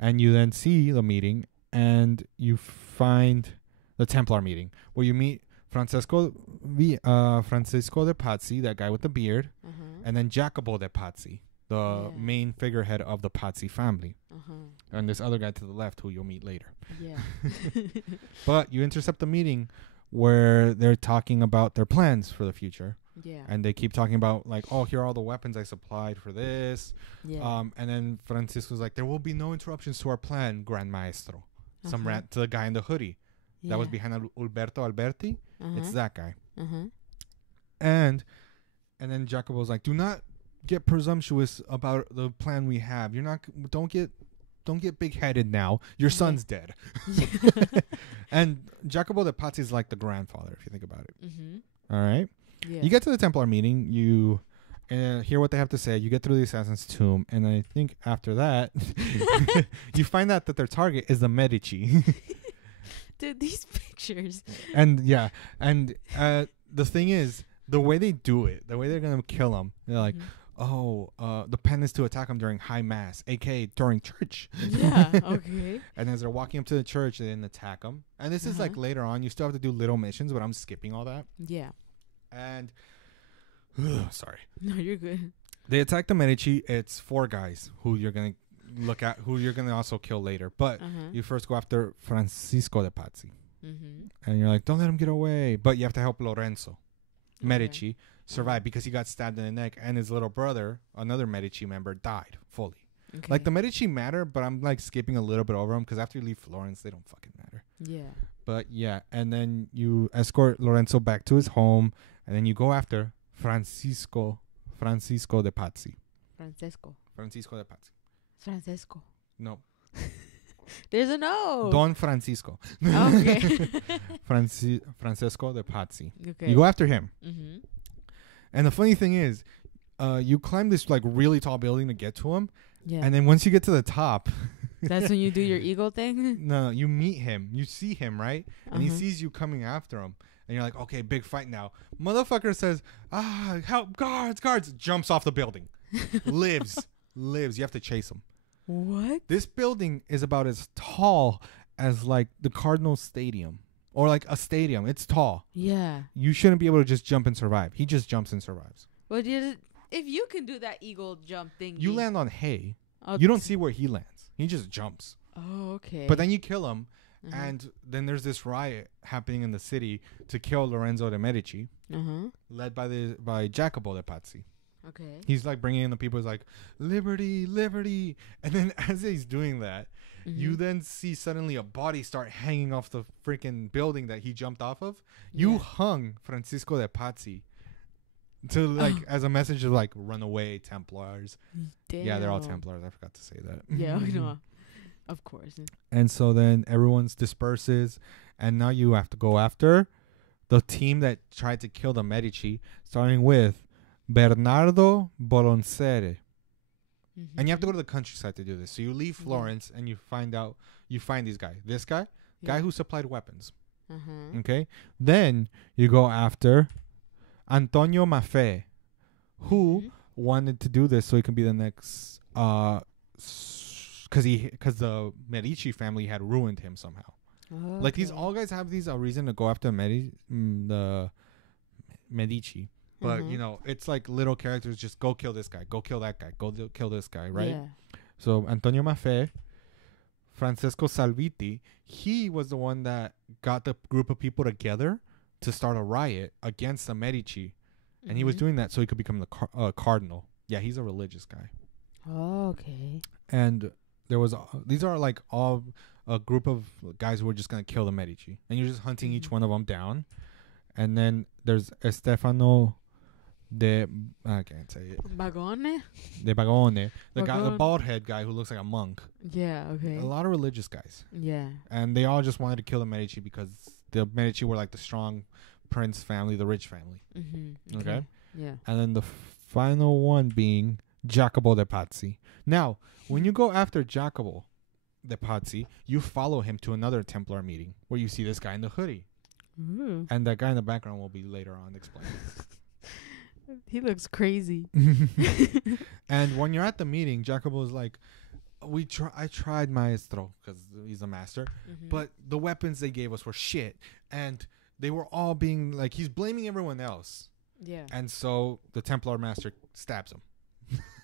And you then see the meeting, and you find the Templar meeting, where you meet Francesco de Pazzi, that guy with the beard, and then Jacopo de Pazzi, the main figurehead of the Pazzi family. And this other guy to the left who you'll meet later. Yeah. But you intercept the meeting where they're talking about their plans for the future. Yeah. And they keep talking about like, oh, here are all the weapons I supplied for this. Yeah. And then Francisco's like, there will be no interruptions to our plan, Gran Maestro. Some rant to the guy in the hoodie that was behind Alberto Alberti. It's that guy. And then Jacobo's like, do not get presumptuous about the plan we have. Don't get big-headed now. Your son's dead. And Jacopo de Pazzi is like the grandfather, if you think about it. All right? Yeah. You get to the Templar meeting. You hear what they have to say. You get through the assassin's tomb. And I think after that, you find out that their target is the Medici. Dude, these pictures. And, the thing is, the way they do it, the way they're going to kill him, they're like, the plan is to attack him during high mass, a.k.a. during church. Yeah, okay. And as they're walking up to the church, they then attack him. And this is like later on. You still have to do little missions, but I'm skipping all that. Yeah. And, sorry. No, you're good. They attack the Medici. It's 4 guys who you're going to look at, who you're going to also kill later. But you first go after Francisco de Pazzi. And you're like, don't let him get away. But you have to help Lorenzo Medici survive because he got stabbed in the neck, and his little brother, another Medici member, died fully. Like the Medici matter, but I'm like skipping a little bit over them because after you leave Florence, they don't fucking matter. Yeah. But yeah, and then you escort Lorenzo back to his home, and then you go after Francisco de Pazzi. Francisco de Pazzi. Francesco. No. There's a no. Don Francisco. Okay. Francesco de Pazzi. Okay. You go after him. And the funny thing is, you climb this like really tall building to get to him. Yeah. And then once you get to the top, that's when you do your eagle thing? No, you meet him. You see him, right? And he sees you coming after him. And you're like, okay, big fight now. Motherfucker says, help, guards. Jumps off the building. Lives. You have to chase him. What? This building is about as tall as like the Cardinals Stadium. Or like a stadium. It's tall. Yeah. You shouldn't be able to just jump and survive. He just jumps and survives. Well, if you can do that eagle jump thing. You land on hay. You don't see where he lands. He just jumps. Oh, okay. But then you kill him. And then there's this riot happening in the city to kill Lorenzo de Medici. Led by Jacopo de Pazzi. Okay. He's like bringing in the people. He's like, liberty, liberty. And then as he's doing that, you then see suddenly a body start hanging off the freaking building that he jumped off of. You hung Francisco de Pazzi to like as a message of like, run away, Templars. Damn. Yeah, they're all Templars. I forgot to say that. Yeah, no, of course. And so then everyone's disperses, and now you have to go after the team that tried to kill the Medici, starting with Bernardo Bolonsere. And you have to go to the countryside to do this. So you leave Florence and you find these guys. This guy who supplied weapons. Okay. Then you go after Antonio Maffei, who wanted to do this so he can be the next, because the Medici family had ruined him somehow. Okay. Like these all guys have a reason to go after the Medici. But, it's like little characters. Just go kill this guy. Go kill that guy. Go kill this guy, right? Yeah. So, Antonio Maffei, Francesco Salviti, he was the one that got the group of people together to start a riot against the Medici. And he was doing that so he could become the cardinal. Yeah, he's a religious guy. Oh, okay. And there was... these are, like, all a group of guys who were just going to kill the Medici. And you're just hunting each one of them down. And then there's Stefano... I can't say it. Bagone? De Bagone. The bald head guy who looks like a monk. Yeah, okay. A lot of religious guys. Yeah. And they all just wanted to kill the Medici because the Medici were like the strong prince family, the rich family. Okay? Yeah. And then the final one being Jacopo de Pazzi. Now, when you go after Jacopo de Pazzi, you follow him to another Templar meeting where you see this guy in the hoodie. Ooh. And that guy in the background will be later on explained. He looks crazy. And when you're at the meeting, Jacobo's like, I tried Maestro because he's a master, but the weapons they gave us were shit. And they were all being like, he's blaming everyone else. Yeah. And so the Templar master stabs him.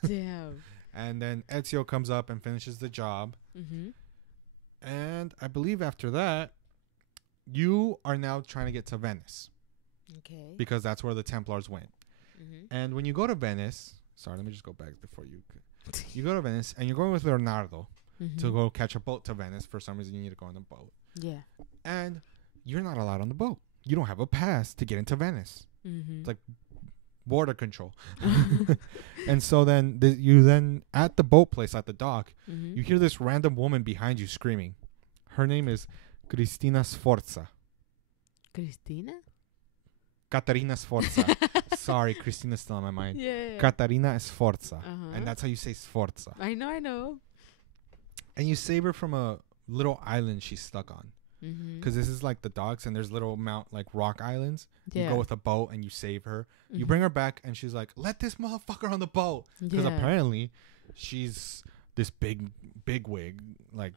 Damn. And then Ezio comes up and finishes the job. Mm-hmm. And I believe after that, you are now trying to get to Venice. Okay. Because that's where the Templars went. Mm-hmm. And when you go to Venice, sorry, let me just go back before you. You go to Venice and you're going with Leonardo to go catch a boat to Venice. For some reason, you need to go on the boat. Yeah. And you're not allowed on the boat. You don't have a pass to get into Venice. Mm-hmm. It's like border control. And so then you then at the boat place at the dock, you hear this random woman behind you screaming. Her name is Cristina Sforza. Cristina? Caterina Sforza. Sorry, Christina's still on my mind. Yeah. Caterina Sforza. And that's how you say Sforza. I know. And you save her from a little island she's stuck on. Because this is like the docks and there's little like rock islands. Yeah. You go with a boat and you save her. You bring her back and she's like, let this motherfucker on the boat. Because apparently she's this big wig like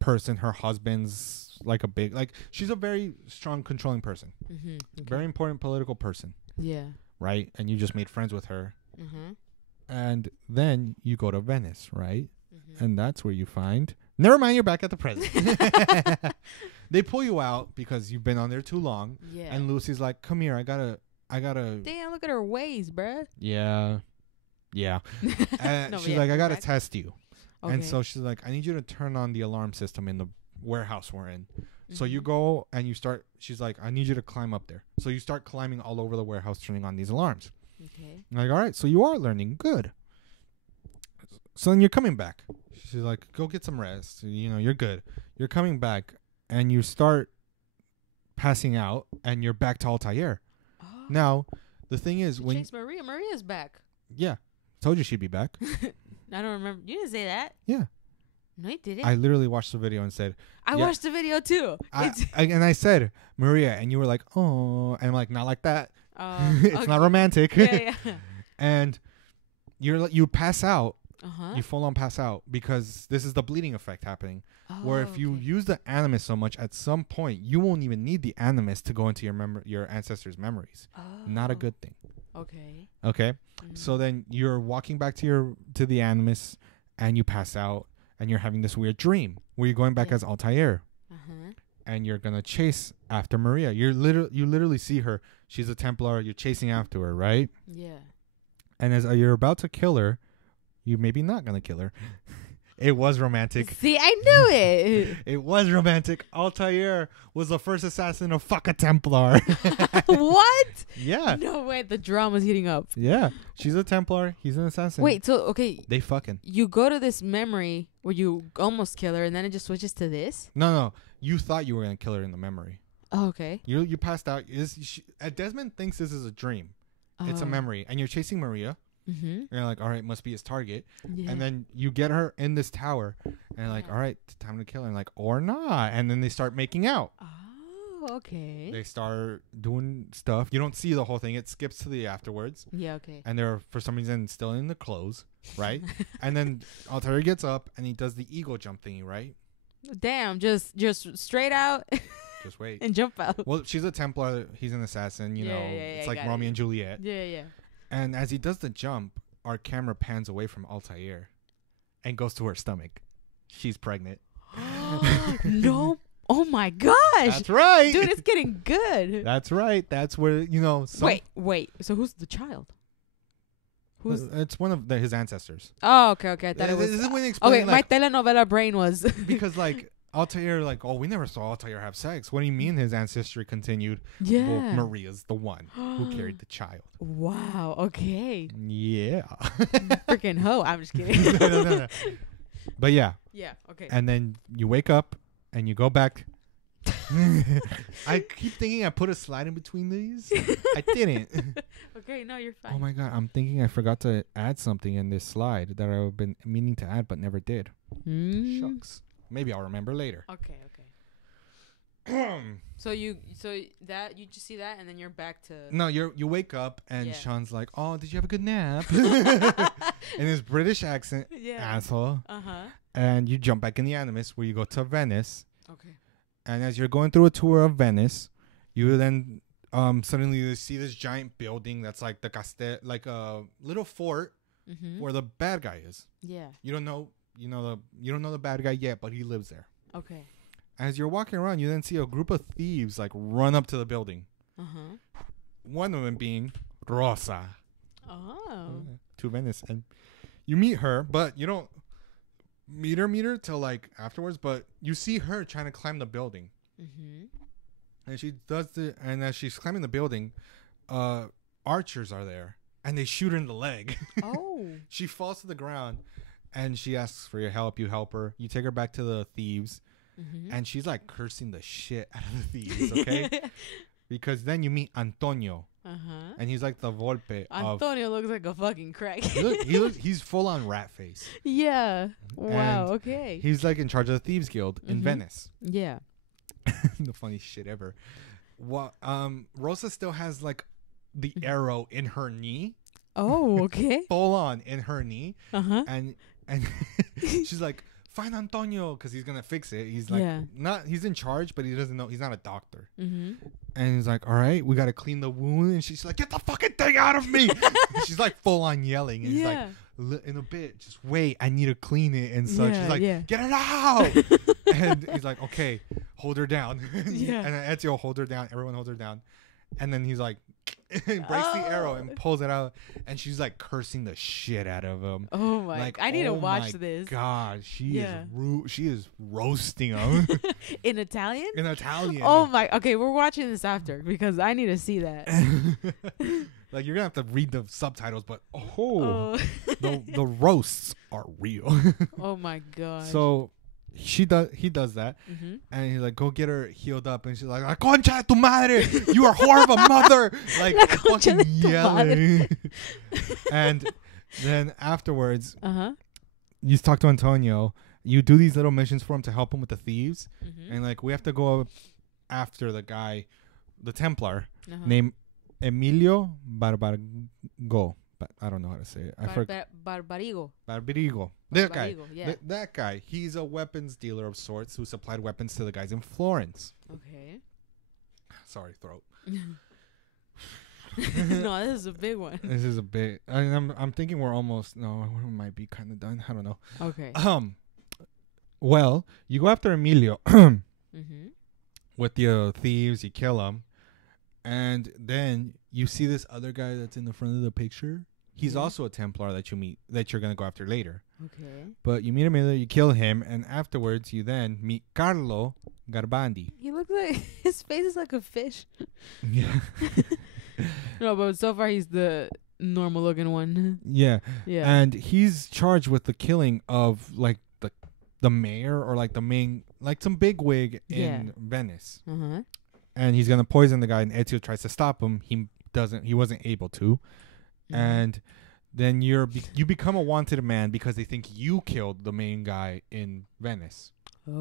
person. Her husband's like she's a very strong controlling person. Okay. Very important political person. Yeah. Right? And you just made friends with her. And then you go to Venice, right? And that's where you find... Never mind, you're back at the present. They pull you out because you've been on there too long. Yeah. And Lucy's like, come here, I gotta... Damn, look at her waist, bruh. Yeah. She's like, I gotta test you. Okay. And so she's like, I need you to turn on the alarm system in the warehouse we're in. So you go and you start... She's like, I need you to climb up there. So you start climbing all over the warehouse, turning on these alarms. Okay. I'm like, all right, so you are learning. Good. So then you're coming back. She's like, go get some rest. You're good. You're coming back and you start passing out and you're back to Altair. Oh. Now, the thing is, when Chase Maria's back. Yeah. Told you she'd be back. I don't remember. You didn't say that. Yeah. No, you didn't. I literally watched the video and said, I watched the video too. And I said, Maria, and you were like, oh, and I'm like, not like that. It's not romantic. Yeah. And you pass out. You full on pass out because this is the bleeding effect happening. Where if you use the animus so much, at some point you won't even need the animus to go into your ancestors' memories. Not a good thing. Okay. So then you're walking back to the animus, and you pass out, and you're having this weird dream where you're going back as Altair, and you're gonna chase after Maria. You literally see her. She's a Templar. You're chasing after her, right? Yeah. And as you're about to kill her. You maybe not gonna kill her. It was romantic. See, I knew it. It was romantic. Altair was the first assassin to fuck a Templar. What? Yeah. No way. The drama's heating up. Yeah. She's a Templar. He's an assassin. Wait, so, okay. They fucking. You go to this memory where you almost kill her and then it just switches to this? No. You thought you were gonna kill her in the memory. Oh, okay. You passed out. Desmond thinks this is a dream. It's a memory. And you're chasing Maria. And you're like, all right, must be his target. Yeah. And then you get her in this tower and you're like, all right, time to kill her. And like, or not. And then they start making out. Oh, okay. They start doing stuff. You don't see the whole thing. It skips to the afterwards. Yeah, okay. And they're, for some reason, still in the clothes, right? And then Altair gets up and he does the eagle jump thingy, right? Damn, just straight out. Just wait. And jump out. Well, she's a Templar. He's an assassin. It's like Romeo and Juliet. Yeah. And as he does the jump, our camera pans away from Altair and goes to her stomach. She's pregnant. No. Oh, my gosh. That's right. Dude, it's getting good. That's right. That's where, Wait. So who's the child? It's one of his ancestors. Oh, okay. I thought it was... This is when they explain, okay, my telenovela brain was... because, Altair, we never saw Altair have sex. What do you mean his ancestry continued? Yeah. Well, Maria's the one who carried the child. Wow. Okay. Yeah. Freaking hoe. I'm just kidding. No. But yeah. Yeah. Okay. And then you wake up and you go back. I keep thinking I put a slide in between these. I didn't. Okay. No, you're fine. Oh my God. I'm thinking I forgot to add something in this slide that I've been meaning to add but never did. Shucks. Maybe I'll remember later. Okay. So you just see that and then you're back to... No, you wake up and Sean's like, oh, did you have a good nap? In his British accent, asshole. And you jump back in the Animus where you go to Venice. Okay. And as you're going through a tour of Venice, you then suddenly you see this giant building that's like the castel, like a little fort Mm-hmm. where the bad guy is. Yeah. You don't know the bad guy yet, but he lives there. Okay. As you're walking around, you then see a group of thieves like run up to the building. One of them being Rosa. Oh. To Venice, and you meet her, but you don't meet her till like afterwards. But you see her trying to climb the building, and she does and as she's climbing the building, archers are there, and they shoot her in the leg. Oh. She falls to the ground, and she asks for your help. You help her. You take her back to the thieves, and she's like cursing the shit out of the thieves. Okay. Because then you meet Antonio, and he's like the Volpe. Antonio looks like a fucking crack. He's full on rat face. Yeah. Wow. And okay. He's like in charge of the Thieves Guild in Venice. Yeah. The funniest shit ever. Well, Rosa still has like the arrow in her knee. Oh, okay. Full on in her knee. And she's like, find Antonio, because he's gonna fix it. He's like, he's in charge, but he doesn't know. He's not a doctor. And he's like, all right, we gotta clean the wound. And she's like, get the fucking thing out of me. She's like full on yelling. And he's like, in a bit, just wait, I need to clean it. And so she's like, get it out. And he's like, okay, hold her down. And Ezio hold her down. Everyone holds her down. And then he's like, breaks the arrow and pulls it out, and she's like cursing the shit out of him. Oh my! Like, I need to watch this. God, she is roasting him in Italian. In Italian. Oh my! Okay, we're watching this after because I need to see that. Like, you're gonna have to read the subtitles, but the roasts are real. Oh my God! So he does that, and he's like, go get her healed up, and she's like, la concha de tu madre, you are whore of a mother, like fucking yelling. And then afterwards, you talk to Antonio, you do these little missions for him to help him with the thieves, and like, we have to go after the guy, the Templar, named Emilio Barbarigo. I don't know how to say it. Barbarigo. That guy. Yeah. That guy. He's a weapons dealer of sorts who supplied weapons to the guys in Florence. Okay. Sorry, throat. No, this is a big one. This is a big. I'm thinking we're almost. No, we might be kind of done. I don't know. Okay. Well, you go after Emilio with the thieves. You kill him, and then you see this other guy that's in the front of the picture. He's also a Templar that you meet, that you're going to go after later. Okay. But you meet him, you kill him, and afterwards you then meet Carlo Garbandi. He looks like, his face is like a fish. Yeah. No, but so far he's the normal looking one. Yeah. Yeah. And he's charged with the killing of like the mayor or like the main, like some bigwig in Venice. And he's going to poison the guy, and Ezio tries to stop him. He wasn't able to. And then you become a wanted man because they think you killed the main guy in Venice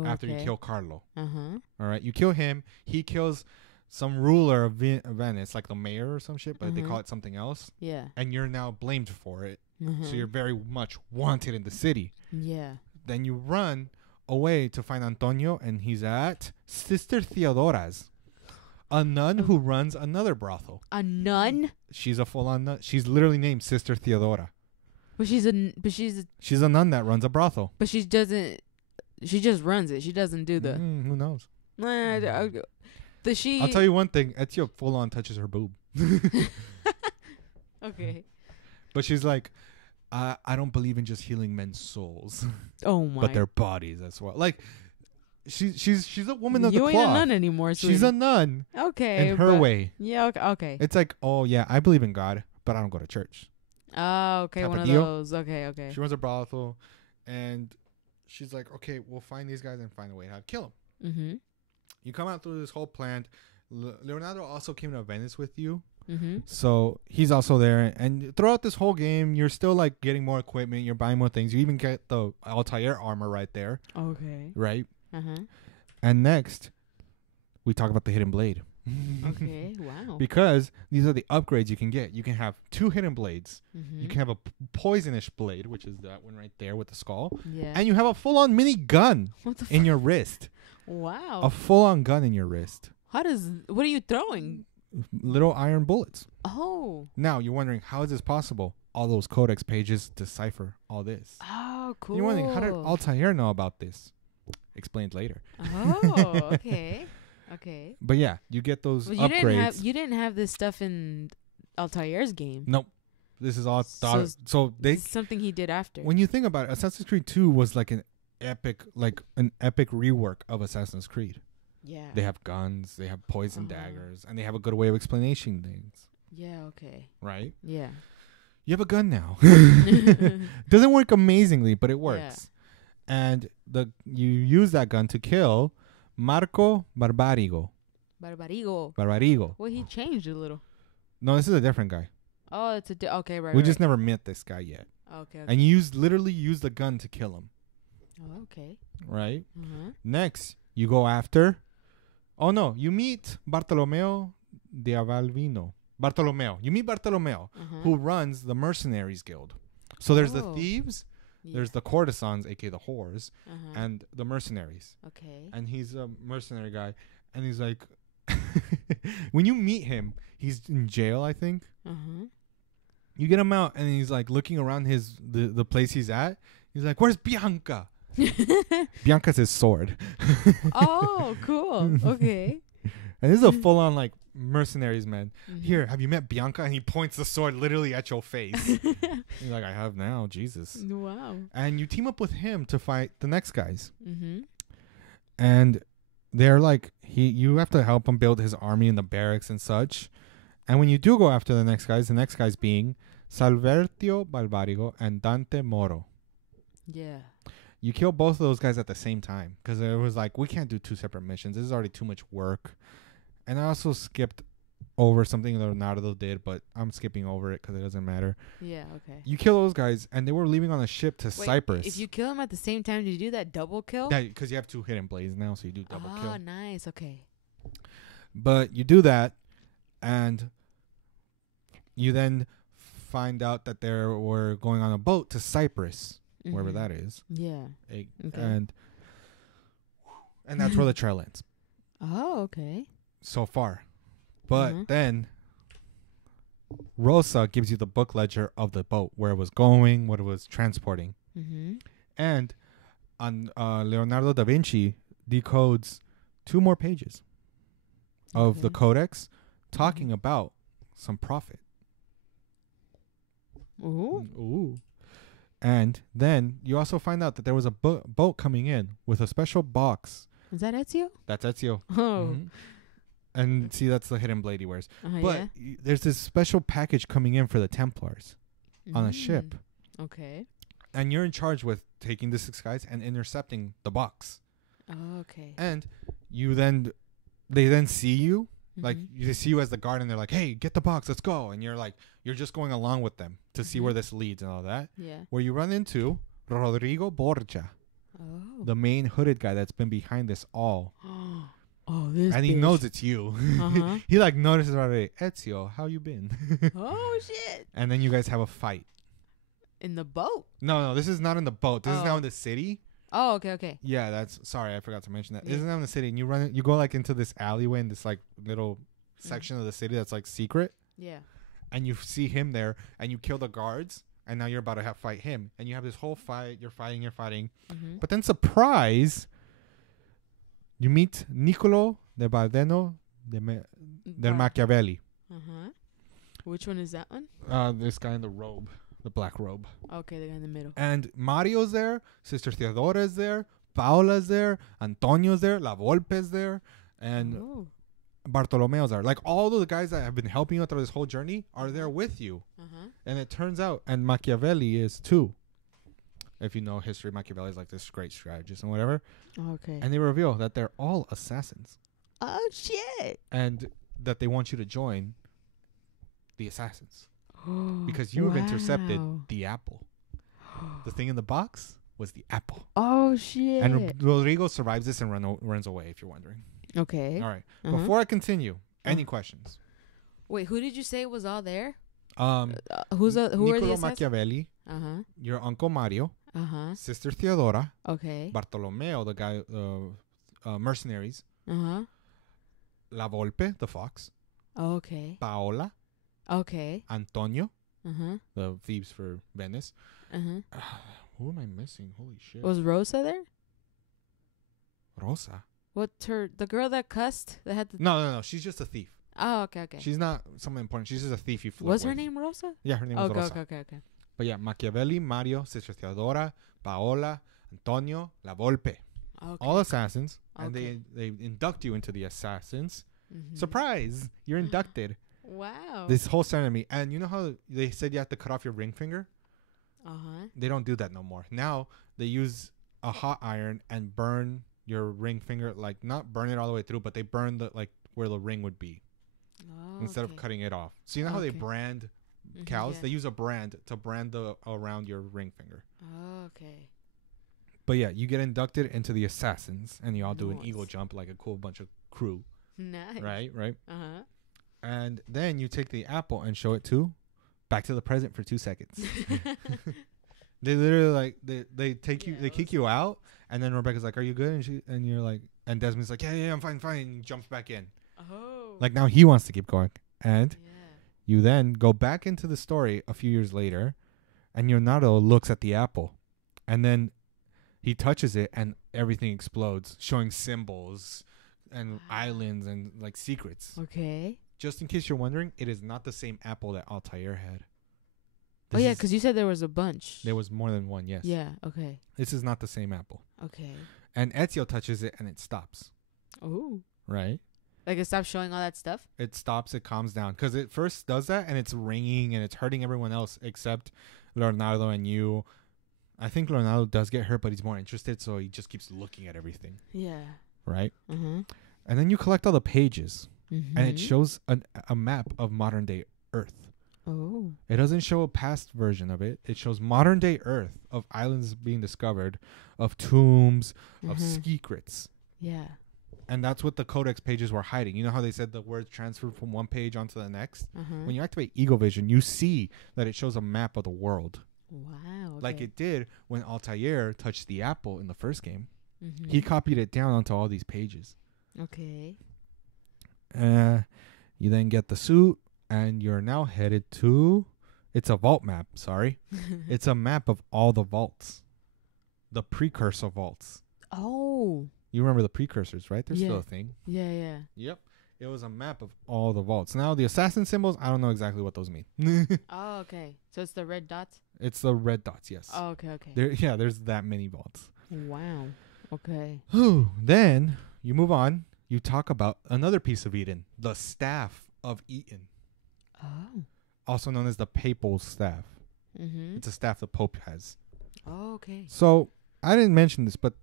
after you kill Carlo. All right, you kill him. He kills some ruler of Venice, like the mayor or some shit, but they call it something else. Yeah. And you're now blamed for it. So you're very much wanted in the city. Yeah. Then you run away to find Antonio, and he's at Sister Theodora's. A nun who runs another brothel. A nun? She's a full-on nun. She's literally named Sister Theodora. She's a nun that runs a brothel. But she just runs it. She doesn't do the. Who knows? I'll tell you one thing. Ezio full-on touches her boob. Okay. But she's like, I don't believe in just healing men's souls. Oh my. But their bodies as well. Like. She's a woman of the cloth. You ain't a nun anymore. Sweetie. She's a nun. Okay. In her way. Yeah. Okay. It's like, oh yeah, I believe in God, but I don't go to church. Oh, okay. One of those. Okay. She runs a brothel, and she's like, okay, we'll find these guys and find a way how to kill them. You come out through this whole plan. Leonardo also came to Venice with you. So he's also there, and throughout this whole game, you're still like getting more equipment. You're buying more things. You even get the Altair armor right there. Okay. Right. And next, we talk about the hidden blade. Okay, wow. Because these are the upgrades you can get. You can have 2 hidden blades. You can have a poisonous blade, which is that one right there with the skull. Yeah. And you have a full-on mini gun in your wrist. Wow. A full-on gun in your wrist. What are you throwing? Little iron bullets. Oh. Now, you're wondering, how is this possible? all those codex pages decipher all this. Oh, cool. You're wondering, how did Altair know about this? Explained later. Oh, okay. Okay. But yeah, you get those Well, upgrades. you didn't have this stuff in Altair's game. Nope. This is all So they This is something he did after. when you think about it, Assassin's Creed 2 was like an epic rework of Assassin's Creed. Yeah. They have guns, they have poison Uh-huh. daggers, and they have a good way of explaining things, Yeah, okay. right? Yeah. You have a gun now. Doesn't work amazingly, but it works. And you use that gun to kill Marco Barbarigo. Barbarigo. Well, he changed a little. No, this is a different guy. Oh, it's okay, right. We just never met this guy yet. Okay. And you literally use the gun to kill him. Oh, okay. Right? Uh-huh. Next, you go after... Oh, no. You meet Bartolomeo de Avalvino. You meet Bartolomeo, Uh-huh. who runs the Mercenaries Guild. So there's the Oh. thieves, Yeah. there's the courtesans, a.k.a. the whores, Uh-huh. and the mercenaries. Okay. And he's a mercenary guy. And he's like... when you meet him, he's in jail, I think. Uh-huh. You get him out, and he's like looking around the place he's at. He's like, "Where's Bianca?" Bianca's his sword. Oh, cool. Okay. And this is a full-on like mercenaries man. Mhm. Here, have you met Bianca? And he points the sword literally at your face. You're like, I have now, Jesus. Wow. And you team up with him to fight the next guys. Mm-hmm. And they're like, you have to help him build his army in the barracks and such. And when you do go after the next guys being Salvertio Barbarigo and Dante Moro. Yeah. You kill both of those guys at the same time because it was like, we can't do two separate missions. This is already too much work. And I also skipped over something that Leonardo did, but I'm skipping over it because it doesn't matter. Yeah, okay. You kill those guys, and they were leaving on a ship to Cyprus. If you kill them at the same time, do you do that double kill? Yeah, because you have two hidden blades now, so you do double kill. Oh, nice. Okay. But you do that, and you then find out that they were going on a boat to Cyprus, wherever Mhm. that is. Yeah. Okay. And that's where the trail ends. Oh, okay. So far. But Mhm. then Rosa gives you the book ledger of the boat, where it was going, what it was transporting. Mm-hmm. And on Leonardo da Vinci decodes 2 more pages of the Okay. codex talking about some prophet. Ooh. Ooh. And then you also find out that there was a boat coming in with a special box. Is that Ezio? That's Ezio. Oh. Mhm. And see, that's the hidden blade he wears. But Yeah. there's this special package coming in for the Templars on a ship. Okay. And you're in charge with taking the 6 guys and intercepting the box. Oh, okay. And they then see you. Like, Mhm. you see you as the guard, and they're like, hey, get the box, let's go. And you're like, you're just going along with them to see where this leads and all that. Yeah. Where you run into Rodrigo Borgia, Oh. the main hooded guy that's been behind this all. Oh, this. And he bitch. knows it's you. Uh-huh. He like notices right away, Ezio, how you been? Oh shit! And then you guys have a fight. In the boat. No, this is not in the boat. This is now Oh. in the city. Oh, okay, okay. Yeah, sorry, I forgot to mention that. Yeah. This is now in the city, and you go like into this alleyway in this like little section of the city that's like secret, Yeah. and you see him there, and you kill the guards, and now you're about to fight him, and you have this whole fight. You're fighting, Mm-hmm. but then surprise, you meet Niccolo de Bardeno del Machiavelli. Uh-huh. Which one is that one? This guy in the robe, the black robe. Okay, the guy in the middle. And Mario's there, Sister Theodora is there, Paola's there, Antonio's there, La Volpe's there, and Oh. Bartolomeo's there. Like, all the guys that have been helping you through this whole journey are there with you. Uh-huh. And it turns out, and Machiavelli is too. If you know history, Machiavelli is like this great strategist and whatever. Okay. And they reveal that they're all assassins. Oh shit! And that they want you to join the assassins. Because you have intercepted Wow. the apple. The thing in the box was the apple. Oh shit! And Rodrigo survives this and runs away, if you're wondering. Okay. All right. Uh-huh. Before I continue, any questions? Wait, who did you say was all there? Who Who are the Niccolo assassins? Machiavelli, Uh-huh. your Uncle Mario, Uh-huh. Sister Theodora, Okay. Bartolomeo, the guy, mercenaries, Uh-huh. La Volpe, the fox, Okay. Paola, Okay. Antonio, the thieves for Venice. Who am I missing? Holy shit. Was Rosa there? Rosa? What's the girl that cussed that had the... No. She's just a thief. Oh, okay. She's not someone important. She's just a thief you flirt Was with. her name Rosa? Yeah, her name was Rosa. Okay. But yeah, Machiavelli, Mario, Sister Theodora, Paola, Antonio, La Volpe. Okay. All assassins. Okay. And they induct you into the assassins. Surprise! You're inducted. Wow. This whole ceremony. And you know how they said you have to cut off your ring finger? They don't do that no more. Now they use a hot iron and burn your ring finger, like not burn it all the way through, but they burn the like where the ring would be instead of cutting it off. So you know how they brand cows? They use a brand to brand the around your ring finger. Okay. But yeah, you get inducted into the assassins, and you all do an eagle jump like a cool bunch of crew. Nice. Right. And then you take the apple and show it to Back to the Present for 2 seconds. They literally like they take you, they kick you out, and then Rebecca's like, "Are you good?" And you're like, and Desmond's like, "Yeah, I'm fine." And he jumps back in. Oh. Like now he wants to keep going, and you then go back into the story a few years later, and Leonardo looks at the apple, and then he touches it, and everything explodes, showing symbols and islands and like secrets. Okay. Just in case you're wondering, it is not the same apple that Altair had. Because you said there was a bunch. There was more than one, yes. Yeah, okay. This is not the same apple. Okay. And Ezio touches it and it stops. Oh. Right? Like it stops showing all that stuff? It stops, it calms down. Because it first does that and it's ringing and it's hurting everyone else except Leonardo and you. I think Leonardo does get hurt, but he's more interested, so he just keeps looking at everything. Yeah. Right? And then you collect all the pages. Mm-hmm. And it shows a map of modern day Earth. Oh. It doesn't show a past version of it. It shows modern day Earth of islands being discovered, of tombs, of secrets. Yeah. And that's what the codex pages were hiding. You know how they said the words transferred from one page onto the next? When you activate Eagle Vision, you see that it shows a map of the world. Wow. Okay. Like it did when Altair touched the apple in the first game. He copied it down onto all these pages. Okay. You then get the suit, and you're now headed to... It's a vault map, sorry. It's a map of all the vaults. The precursor vaults. Oh. You remember the precursors, right? They're still a thing. Yeah. Yep. It was a map of all the vaults. Now, the assassin symbols, I don't know exactly what those mean. Oh, okay. So it's the red dots? It's the red dots, yes. Oh, okay. There's that many vaults. Wow. Okay. Then you move on. You talk about another piece of Eden, the Staff of Eden. Oh. Also known as the Papal Staff. It's a staff the Pope has. Oh, okay. So, I didn't mention this, but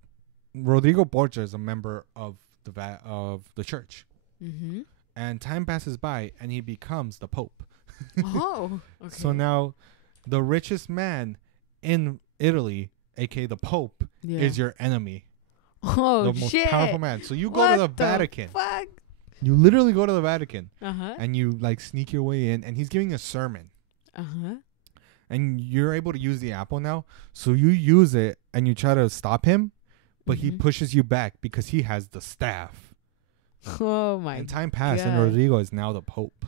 Rodrigo Borgia is a member of the church. And time passes by, and he becomes the Pope. Oh, okay. So now, the richest man in Italy, a.k.a. the Pope, is your enemy. Oh, the most powerful man. So you go to the Vatican. Fuck? You literally go to the Vatican. Uh-huh. And you like sneak your way in, and he's giving a sermon. And you're able to use the apple now. So you use it and you try to stop him, but he pushes you back because he has the staff. Oh my god. And time passed, and Rodrigo is now the Pope.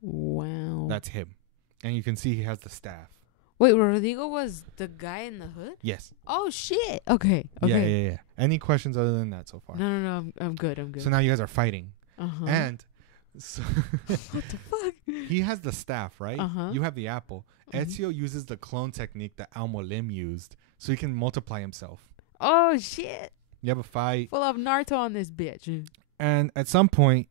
Wow. That's him. And you can see he has the staff. Wait, Rodrigo was the guy in the hood? Yes. Oh shit. Okay. Yeah. Any questions other than that so far? No. I'm good. So now you guys are fighting. And so what the fuck? He has the staff, right? You have the apple. Ezio uses the clone technique that Al-Mualim used, so he can multiply himself. Oh shit. You have a fight. Full of Naruto on this bitch. And at some point,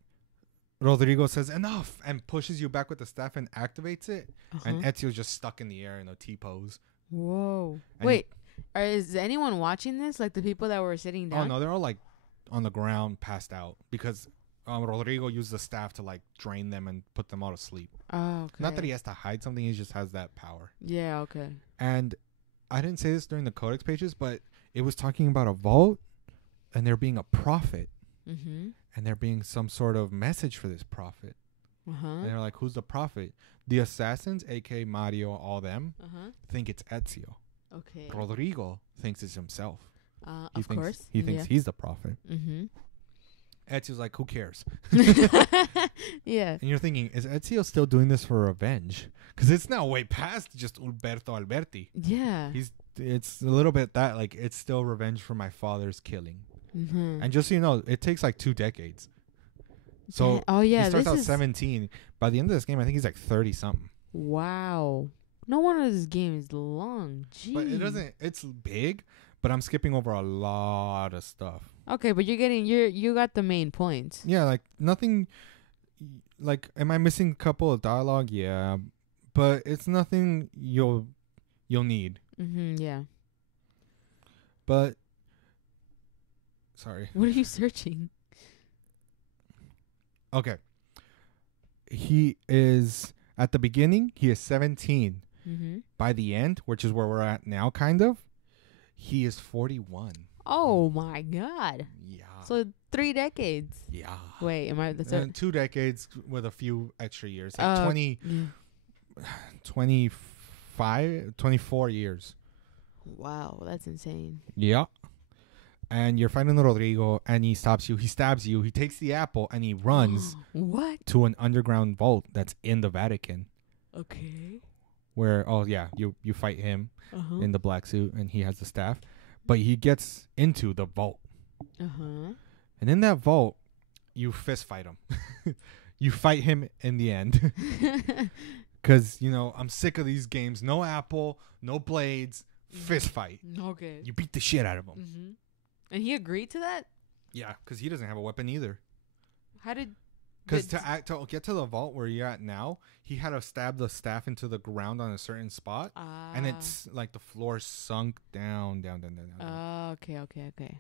Rodrigo says enough and pushes you back with the staff and activates it. And Ezio's just stuck in the air in a T-pose. Whoa. Wait, is anyone watching this? Like the people that were sitting down? Oh, no, they're all like on the ground, passed out. Because Rodrigo used the staff to like drain them and put them all to sleep. Oh, okay. Not that he has to hide something, he just has that power. Yeah, okay. And I didn't say this during the Codex pages, but it was talking about a vault and there being a prophet. And there being some sort of message for this prophet. And they're like, who's the prophet? The assassins, a.k.a. Mario, all them, think it's Ezio. Okay. Rodrigo thinks it's himself. Of course. He thinks he's the prophet. Ezio's like, who cares? Yeah. And you're thinking, is Ezio still doing this for revenge? Because it's now way past just Umberto Alberti. Yeah. It's a little bit that, like, it's still revenge for my father's killing. Mm-hmm. And just so you know, it takes like 2 decades. So yeah, he starts this out is 17. By the end of this game, I think he's like 30 something. wow. No wonder this game is long. Jeez. But it doesn't. It's big, but I'm skipping over a lot of stuff. Okay, but you got the main points. Yeah, like nothing. Like, am I missing a couple of dialogue? Yeah, but it's nothing you'll need. Yeah. But sorry. What are you searching? Okay. He is at the beginning. He is 17. By the end, which is where we're at now, kind of, he is 41. Oh my god. Yeah. So 3 decades. Yeah. Wait, am I the 2 decades with a few extra years, like 24 years. Wow, that's insane. Yeah. And you're fighting Rodrigo, and he stops you. He stabs you. He takes the apple, and he runs What? to an underground vault that's in the Vatican. Okay. Where, you fight him in the black suit, and he has the staff. But he gets into the vault. And in that vault, you fist fight him. You fight him in the end. Because, I'm sick of these games. No apple, no blades, fist fight. Okay. You beat the shit out of him. And he agreed to that? Yeah, because he doesn't have a weapon either. How did... Because to get to the vault where you're at now, he had to stab the staff into the ground on a certain spot. And it's like the floor sunk down. Okay.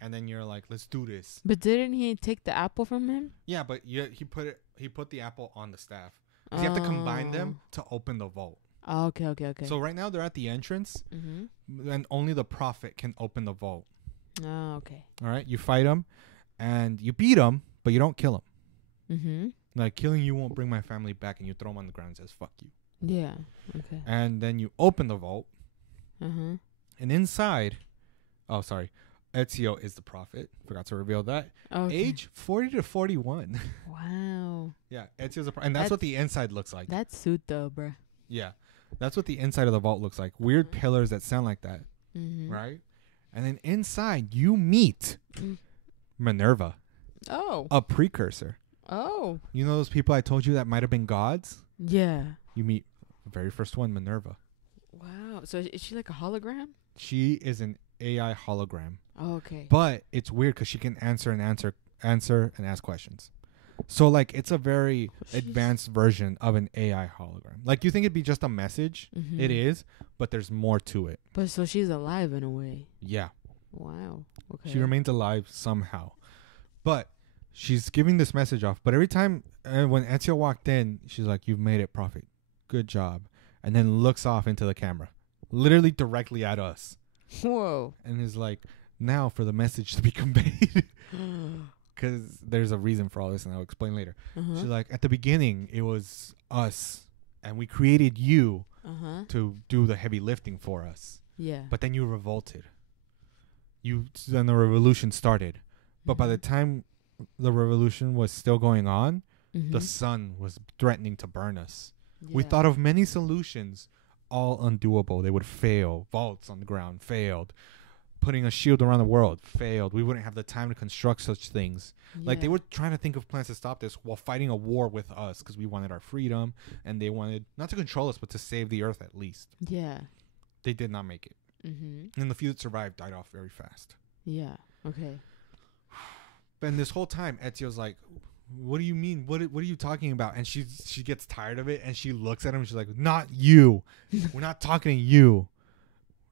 And then you're like, let's do this. But didn't he take the apple from him? Yeah, but he put the apple on the staff. You have to combine them to open the vault. Okay. So right now they're at the entrance, and only the prophet can open the vault. Oh, okay. All right, you fight him, and you beat him, but you don't kill him. Like, killing you won't bring my family back, and you throw him on the ground and says, fuck you. Yeah, okay. And then you open the vault, and inside, Ezio is the prophet. Forgot to reveal that. Okay. Age 40 to 41. Wow. Yeah, Ezio's and that's what the inside looks like. That's suit though, bruh. Yeah, that's what the inside of the vault looks like. Weird pillars that sound like that, right? And then inside, you meet Minerva. Oh. A precursor. Oh. You know those people I told you that might have been gods? Yeah. You meet the very first one, Minerva. Wow. So is she like a hologram? She is an AI hologram. Oh, okay. But it's weird because she can answer and ask questions. So, like, it's a very advanced version of an AI hologram. Like, you think it'd be just a message. It is, but there's more to it. But so she's alive in a way. Yeah. Wow. Okay. She remains alive somehow. But she's giving this message off. But every time when Ezio walked in, she's like, you've made it, prophet. Good job. And then looks off into the camera. Literally directly at us. Whoa. And is like, now for the message to be conveyed. Because there's a reason for all this, and I'll explain later. She's like, at the beginning, it was us, and we created you to do the heavy lifting for us. Yeah. But then you revolted. Then the revolution started. But by the time the revolution was still going on, the sun was threatening to burn us. Yeah. We thought of many solutions, all undoable. They would fail. Vaults on the ground failed. Putting a shield around the world failed. We wouldn't have the time to construct such things. Yeah. Like, they were trying to think of plans to stop this while fighting a war with us because we wanted our freedom, and they wanted not to control us but to save the earth at least. Yeah. They did not make it. And the few that survived died off very fast. Yeah. Okay. And this whole time, Ezio's like, what do you mean? What are you talking about? And she gets tired of it, and she looks at him, and she's like, not you. We're not talking to you.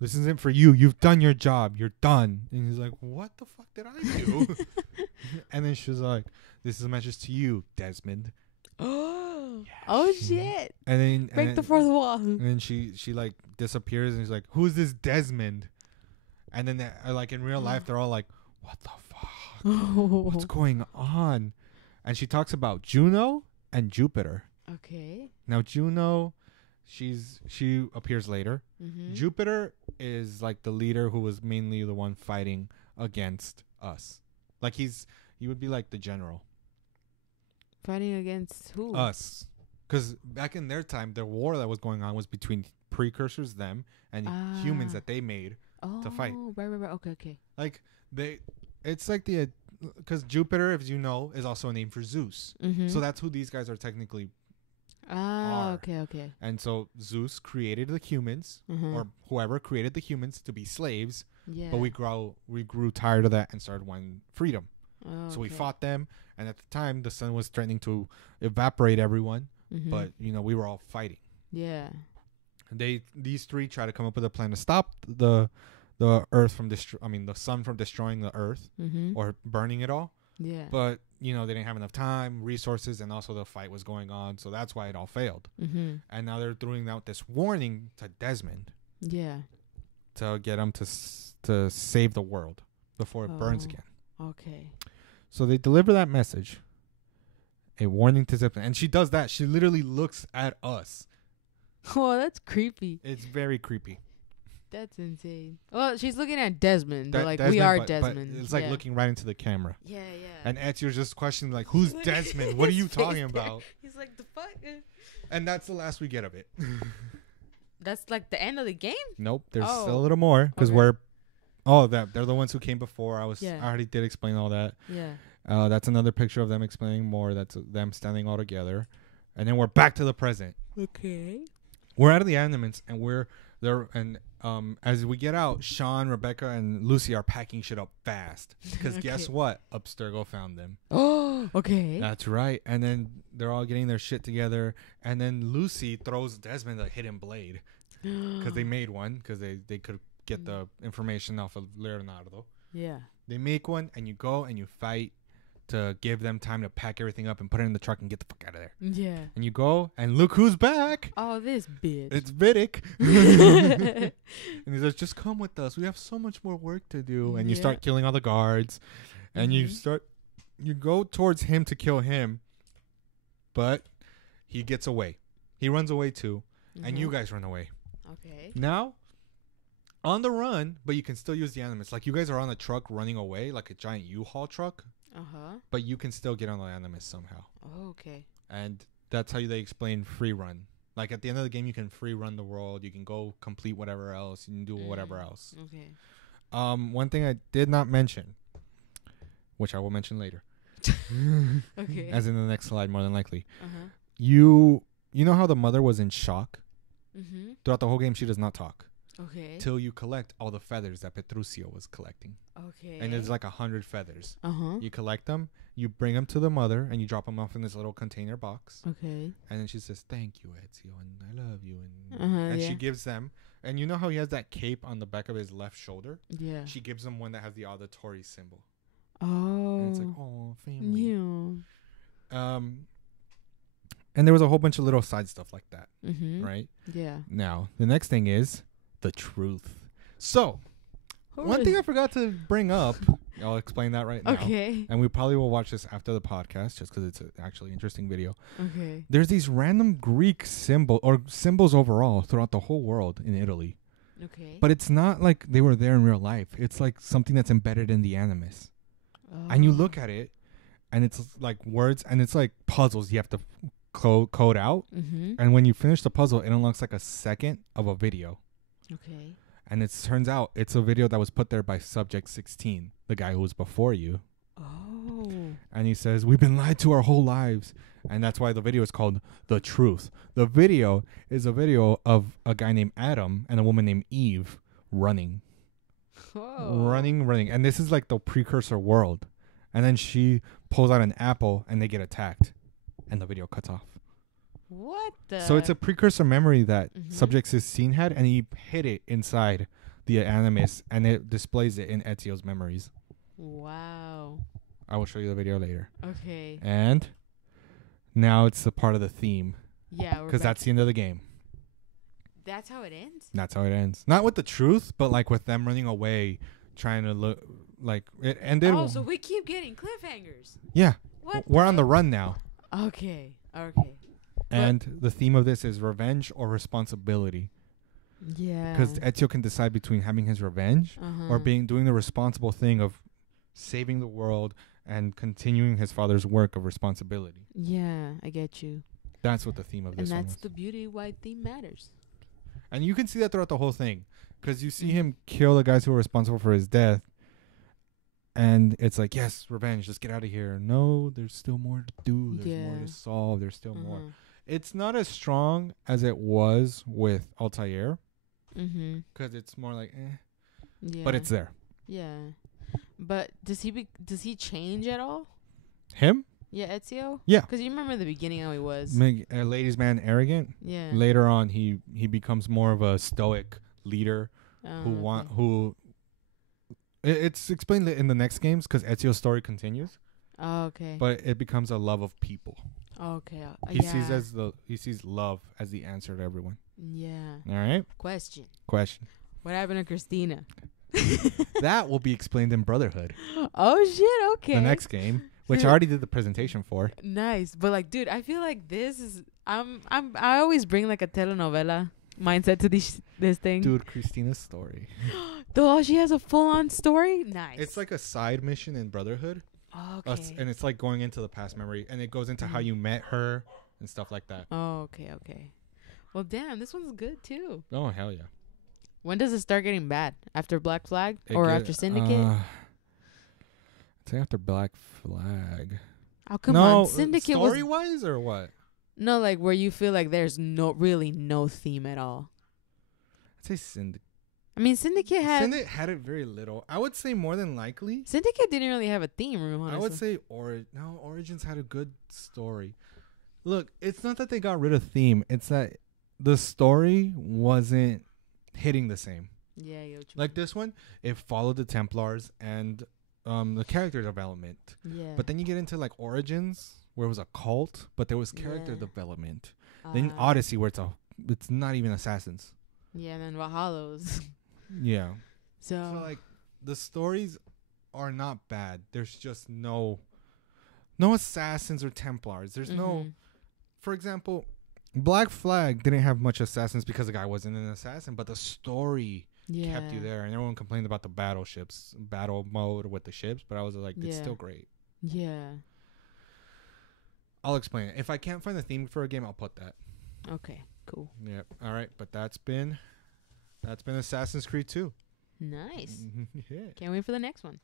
This isn't for you. You've done your job. You're done. And he's like, what the fuck did I do? And then she's like, this is a message to you, Desmond. Oh, oh shit. And then break the fourth wall. And then she like disappears, and he's like, who's this Desmond? And then like in real life, they're all like, what the fuck? What's going on? And she talks about Juno and Jupiter. Okay. Now Juno, she appears later. Jupiter is like the leader who was mainly the one fighting against us. Like he's You would be like the general. Fighting against who? Us. Because back in their time, the war that was going on was between precursors, them, and humans that they made to fight. Oh, right. Okay. Like, it's like because Jupiter, if you know, is also a name for Zeus. Mm-hmm. So that's who these guys are technically. Okay. And so Zeus created the humans, or whoever created the humans to be slaves. Yeah. But we grew tired of that and started wanting freedom. Oh, so we fought them, and at the time the sun was threatening to evaporate everyone. But we were all fighting. Yeah. And these three try to come up with a plan to stop the earth from the sun from destroying the earth or burning it all. Yeah. But they didn't have enough time, resources, and also the fight was going on, so that's why it all failed. And now they're throwing out this warning to Desmond. Yeah. To get him to save the world before it burns again. Okay. So they deliver that message. A warning to Desmond. And she does that. She literally looks at us. Oh, that's creepy. It's very creepy. That's insane. Well, she's looking at Desmond. Desmond, we are but Desmond. It's like looking right into the camera. Yeah. And Ezio's just questioning, like, who's Desmond? What are you talking about? He's like, the fuck? And that's the last we get of it. That's like the end of the game? Nope. There's still a little more. Because they're the ones who came before. I already did explain all that. Yeah. That's another picture of them explaining more. That's them standing all together. And then we're back to the present. Okay. We're out of the Animants, and we're there. And as we get out, Sean, Rebecca, and Lucy are packing shit up fast. Because guess what? Abstergo found them. Oh, okay. That's right. And then they're all getting their shit together. And then Lucy throws Desmond a hidden blade. Because they made one. Because they could get the information off of Leonardo. Yeah. They make one, and you go and you fight to give them time to pack everything up and put it in the truck and get the fuck out of there. Yeah. And you go, and look who's back. Oh, this bitch. It's Vidic. And he says, just come with us. We have so much more work to do. And you start killing all the guards. And you go towards him to kill him. But he gets away. He runs away too. And you guys run away. Okay. Now, on the run, but you can still use the Animus. Like, you guys are on a truck running away, like a giant U-Haul truck. But you can still get on the Animus somehow. Oh, okay. And that's how they explain free run. Like, at the end of the game, you can free run the world. You can go complete whatever else. You can do whatever else. Okay. One thing I did not mention, which I will mention later. Okay. As in the next slide, more than likely. You know how the mother was in shock? Throughout the whole game, she does not talk. Okay. Till you collect all the feathers that Petruccio was collecting. Okay. And there's like 100 feathers. Uh-huh. You collect them, you bring them to the mother, and you drop them off in this little container box. Okay. And then she says, thank you, Ezio, and I love you. And she gives them, and you know how he has that cape on the back of his left shoulder? Yeah. She gives him one that has the auditory symbol. Oh. And it's like, oh, family. Yeah. And there was a whole bunch of little side stuff like that. Right? Yeah. Now, the next thing is the truth. So, one thing I forgot to bring up, I'll explain that right now. Okay. And we probably will watch this after the podcast just because it's an actually interesting video. Okay. There's these random Greek symbols overall throughout the whole world in Italy. Okay. But it's not like they were there in real life. It's like something that's embedded in the Animus. Oh. And you look at it, and it's like words, and it's like puzzles you have to code out. And when you finish the puzzle, it unlocks like a second of a video. Okay. And it turns out it's a video that was put there by Subject 16, the guy who was before you. Oh. And he says, we've been lied to our whole lives. And that's why the video is called The Truth. The video is a video of a guy named Adam and a woman named Eve running. Oh. Running. And this is like the precursor world. And then she pulls out an apple and they get attacked. And the video cuts off. What the? So it's a precursor memory that Subject 16 had, and he hid it inside the Animus, and it displays it in Ezio's memories. Wow. I will show you the video later. Okay. And now it's the part of the theme. Yeah. Because that's the end of the game. That's how it ends? That's how it ends. Not with the truth, but like with them running away, trying to look like it ended. Oh, so we keep getting cliffhangers. Yeah. What? We're on the run now. Okay. And the theme of this is revenge or responsibility. Yeah. Because Ezio can decide between having his revenge or doing the responsible thing of saving the world and continuing his father's work of responsibility. Yeah, I get you. That's what the theme of this And one that's was. the beauty why theme matters. And you can see that throughout the whole thing, because you see him kill the guys who were responsible for his death, and it's like, yes, revenge, let's get out of here. No, there's still more to do. There's more to solve. There's still more. It's not as strong as it was with Altair, because it's more like, but it's there. Yeah. But does he change at all? Him? Yeah, Ezio? Yeah. Because you remember the beginning how he was. Ladies' man, arrogant. Yeah. Later on, he becomes more of a stoic leader It's explained in the next games because Ezio's story continues. Oh, okay. But it becomes a love of people. Okay. He sees love as the answer to everyone. Yeah. All right. Question. What happened to Christina? That will be explained in Brotherhood. Oh shit! Okay. The next game, which I already did the presentation for. Nice, but like, dude, I feel like this is I always bring like a telenovela mindset to this thing. Dude, Christina's story. Though she has a full-on story. Nice. It's like a side mission in Brotherhood. Oh, okay. And it's like going into the past memory, and it goes into how you met her and stuff like that. Oh, okay. Well, damn, this one's good too. Oh, hell yeah. When does it start getting bad? After Black Flag or after Syndicate? I'd say after Black Flag. Oh, come on. Syndicate story-wise or what? No, like where you feel like there's really no theme at all. I'd say Syndicate. I mean, Syndicate had it very little. I would say more than likely. Syndicate didn't really have a theme, honestly. I would say Origins had a good story. Look, it's not that they got rid of theme. It's that the story wasn't hitting the same. Yeah, like this one, it followed the Templars and the character development. Yeah. But then you get into like Origins, where it was a cult, but there was character development. Then Odyssey, where it's not even assassins. Yeah, and then Valhalla's. Yeah. So like the stories are not bad. There's just no assassins or Templars. There's no, for example, Black Flag didn't have much assassins because the guy wasn't an assassin, but the story kept you there. And everyone complained about the battle mode with the ships, but I was like, it's still great. Yeah. I'll explain it. If I can't find the theme for a game, I'll put that. Okay, cool. Yep. All right, but that's been Assassin's Creed 2. Nice. Yeah. Can't wait for the next one.